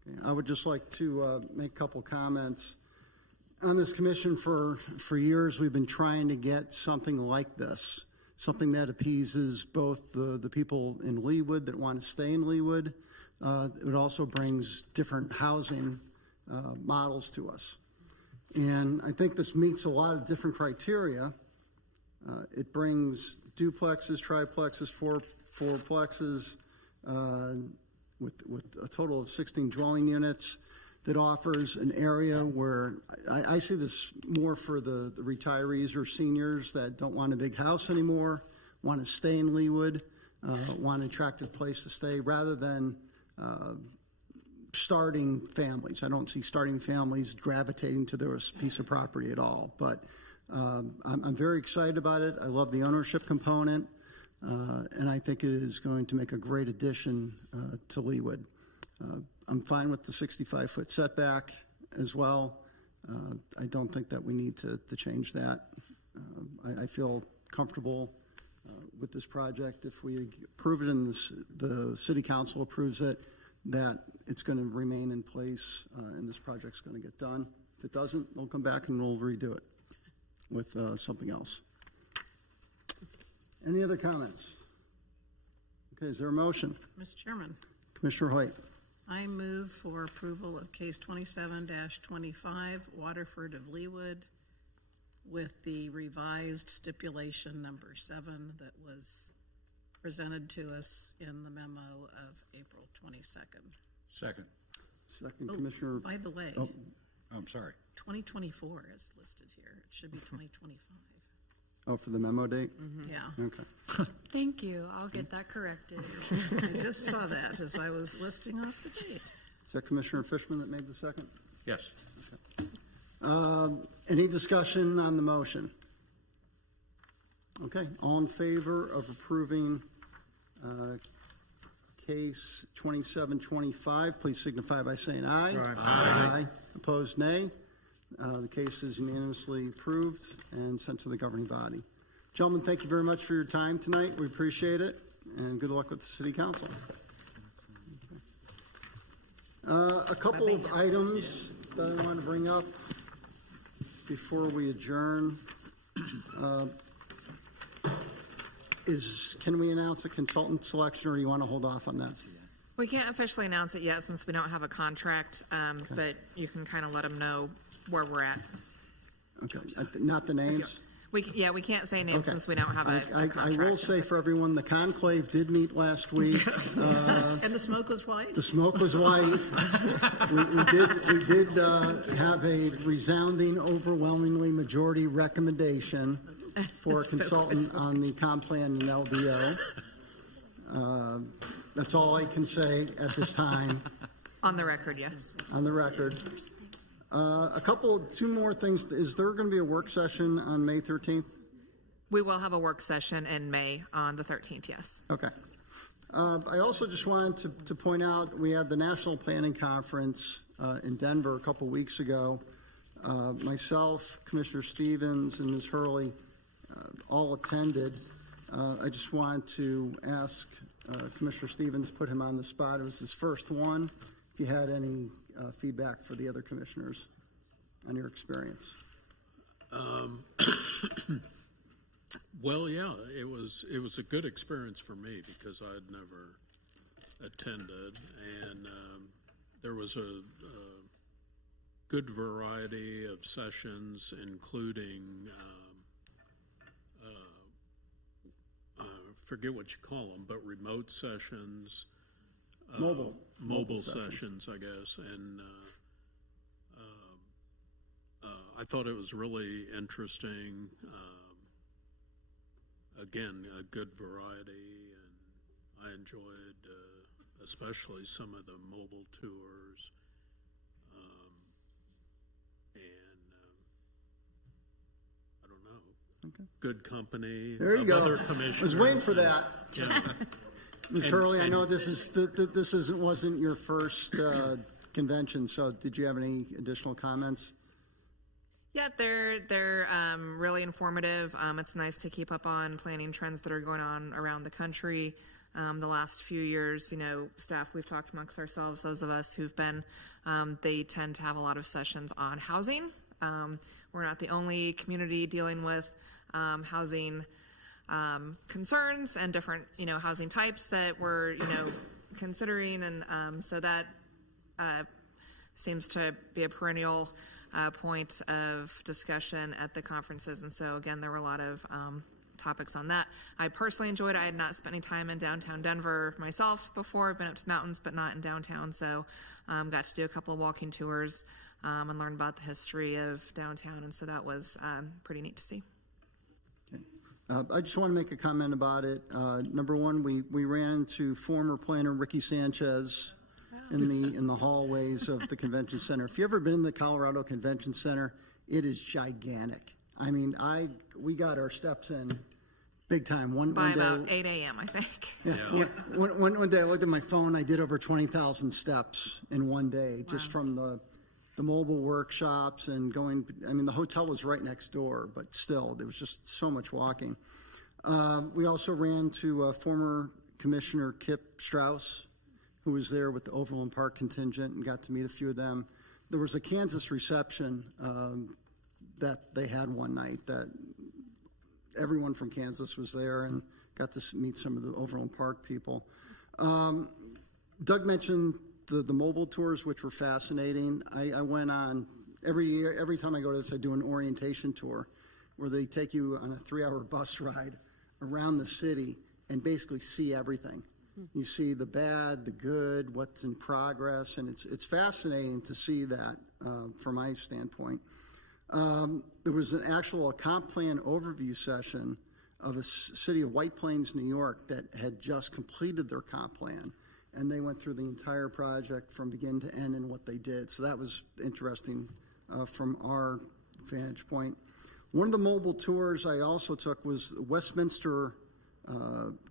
Okay, I would just like to make a couple comments. On this commission for years, we've been trying to get something like this, something that appeases both the people in Leawood that want to stay in Leawood. It also brings different housing models to us. And I think this meets a lot of different criteria. It brings duplexes, triplexes, fourplexes, with a total of 16 dwelling units that offers an area where I see this more for the retirees or seniors that don't want a big house anymore, want to stay in Leawood, want an attractive place to stay rather than starting families. I don't see starting families gravitating to this piece of property at all, but I'm very excited about it. I love the ownership component, and I think it is going to make a great addition to Leawood. I'm fine with the 65-foot setback as well. I don't think that we need to change that. I feel comfortable with this project. If we approve it and the city council approves it, that it's going to remain in place and this project's going to get done. If it doesn't, we'll come back and we'll redo it with something else. Any other comments? Okay, is there a motion? Mr. Chairman, Commissioner Hoyt. I move for approval of case 27-25, Waterford of Leawood, with the revised stipulation number 7 that was presented to us in the memo of April 22nd. Second. Second, Commissioner. By the way, I'm sorry. 2024 is listed here. It should be 2025. Oh, for the memo date? Yeah. Okay. Thank you. I'll get that corrected. I just saw that as I was listing off the date. Is that Commissioner Fishman that made the second? Yes. Okay. Any discussion on the motion? Okay. All in favor of approving case 2725, please signify by saying aye. Aye. Opposed, nay. The case is unanimously approved and sent to the governing body. Gentlemen, thank you very much for your time tonight. We appreciate it, and good luck with the city council. A couple of items that I want to bring up before we adjourn. Can we announce a consultant selection, or do you want to hold off on that? We can't officially announce it yet since we don't have a contract, but you can kind of let them know where we're at. Okay, not the names? We can't say names since we don't have a contract. I will say for everyone, the conclave did meet last week. And the smoke was white? The smoke was white. we did have a resounding, overwhelmingly majority recommendation for a consultant on the comp plan and LDO. That's all I can say at this time. On the record, yes. On the record. Two more things. Is there going to be a work session on May 13th? We will have a work session in May on the 13th, yes. Okay. I also just wanted to point out we had the National Planning Conference in Denver a couple weeks ago. Myself, Commissioner Stevens, and Ms. Hurley all attended. I just wanted to ask Commissioner Stevens, put him on the spot. It was his first one. If you had any feedback for the other commissioners on your experience. Well, yeah, it was a good experience for me because I'd never attended, and there was a good variety of sessions, including forget what you call them, but remote sessions, mobile sessions, I guess, and I thought it was really interesting. Again, a good variety, and I enjoyed especially some of the mobile tours. I don't know. Okay. Good company. There you of go. Other I commissioners. was waiting for that. Yeah. Ms. Hurley, I know this wasn't your first convention, so did you have any additional comments? Yeah, they're really informative. It's nice to keep up on planning trends that are going on around the country. The last few years, staff, we've talked amongst ourselves, those of us who've been, they tend to have a lot of sessions on housing. We're not the only community dealing with housing concerns and different, housing types that we're, considering. And so that seems to be a perennial point of discussion at the conferences. And so, again, there were a lot of topics on that. I personally enjoyed it. I had not spent any time in downtown Denver myself before. I've been up to the mountains, but not in downtown. So got to do a couple of walking tours and learn about the history of downtown. And so that was pretty neat to see. Okay. I just want to make a comment about it. Number one, we ran into former planner Ricky Sanchez in the hallways of the convention center. If you've ever been in the Colorado Convention Center, it is gigantic. I mean, we got our steps in big time. By one day, about 8 a.m., I think. Yeah. One day I looked at my phone, I did over 20,000 steps in one day, just from the mobile workshops and going. I mean, the hotel was right next door, but still, there was just so much walking. We also ran to former Commissioner Kip Strauss, who was there with the Overland Park contingent, and got to meet a few of them. There was a Kansas reception that they had one night that everyone from Kansas was there, and got to meet some of the Overland Park people. Doug mentioned the mobile tours, which were fascinating. I went on every year. Every time I go to this, I do an orientation tour where they take you on a 3-hour bus ride around the city and basically see everything. You see the bad, the good, what's in progress, and it's fascinating to see that from my standpoint. There was an actual comp plan overview session of a city of White Plains, New York, that had just completed their comp plan, and they went through the entire project from beginning to end and what they did. So that was interesting from our vantage point. One of the mobile tours I also took was Westminster,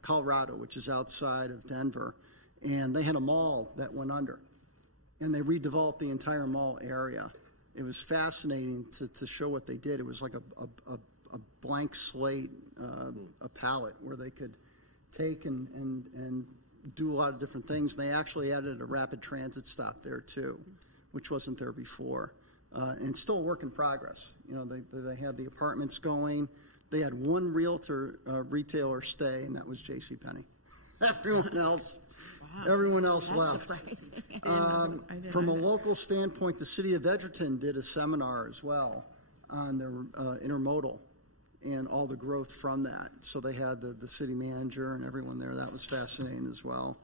Colorado, which is outside of Denver, and they had a mall that went under, and they redeveloped the entire mall area. It was fascinating to show what they did. It was like a blank slate, a palette where they could take and do a lot of different things. And they actually added a rapid transit stop there too, which wasn't there before. And it's still a work in progress. They had the apartments going. They had one retailer stay, and that was JCPenney. Everyone else left. From a local standpoint, the city of Edgerton did a seminar as well on their intermodal and all the growth from that. So they had the city manager and everyone there. That was fascinating as well.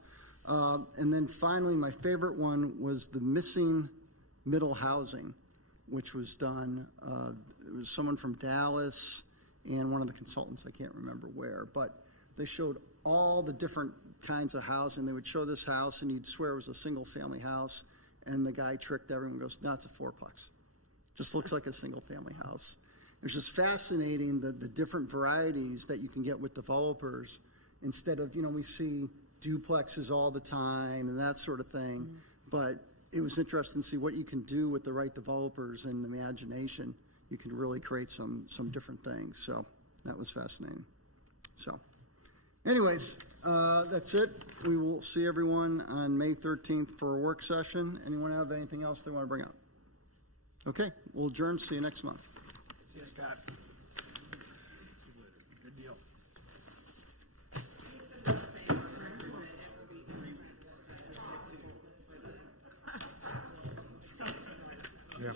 And then finally, my favorite one was the missing middle housing, which was done. It was someone from Dallas and one of the consultants, I can't remember where, but they showed all the different kinds of housing. They would show this house, and you'd swear it was a single-family house, and the guy tricked everyone, goes, no, it's a fourplex. Just looks like a single-family house. It's just fascinating, the different varieties that you can get with developers. Instead of, we see duplexes all the time and that sort of thing, but it was interesting to see what you can do with the right developers and the imagination. You can really create some different things. So that was fascinating. So anyways, that's it. We will see everyone on May 13th for a work session. Anyone have anything else they want to bring up? Okay, we'll adjourn. See you next month. See you, Scott. Good deal.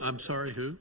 I'm sorry, who?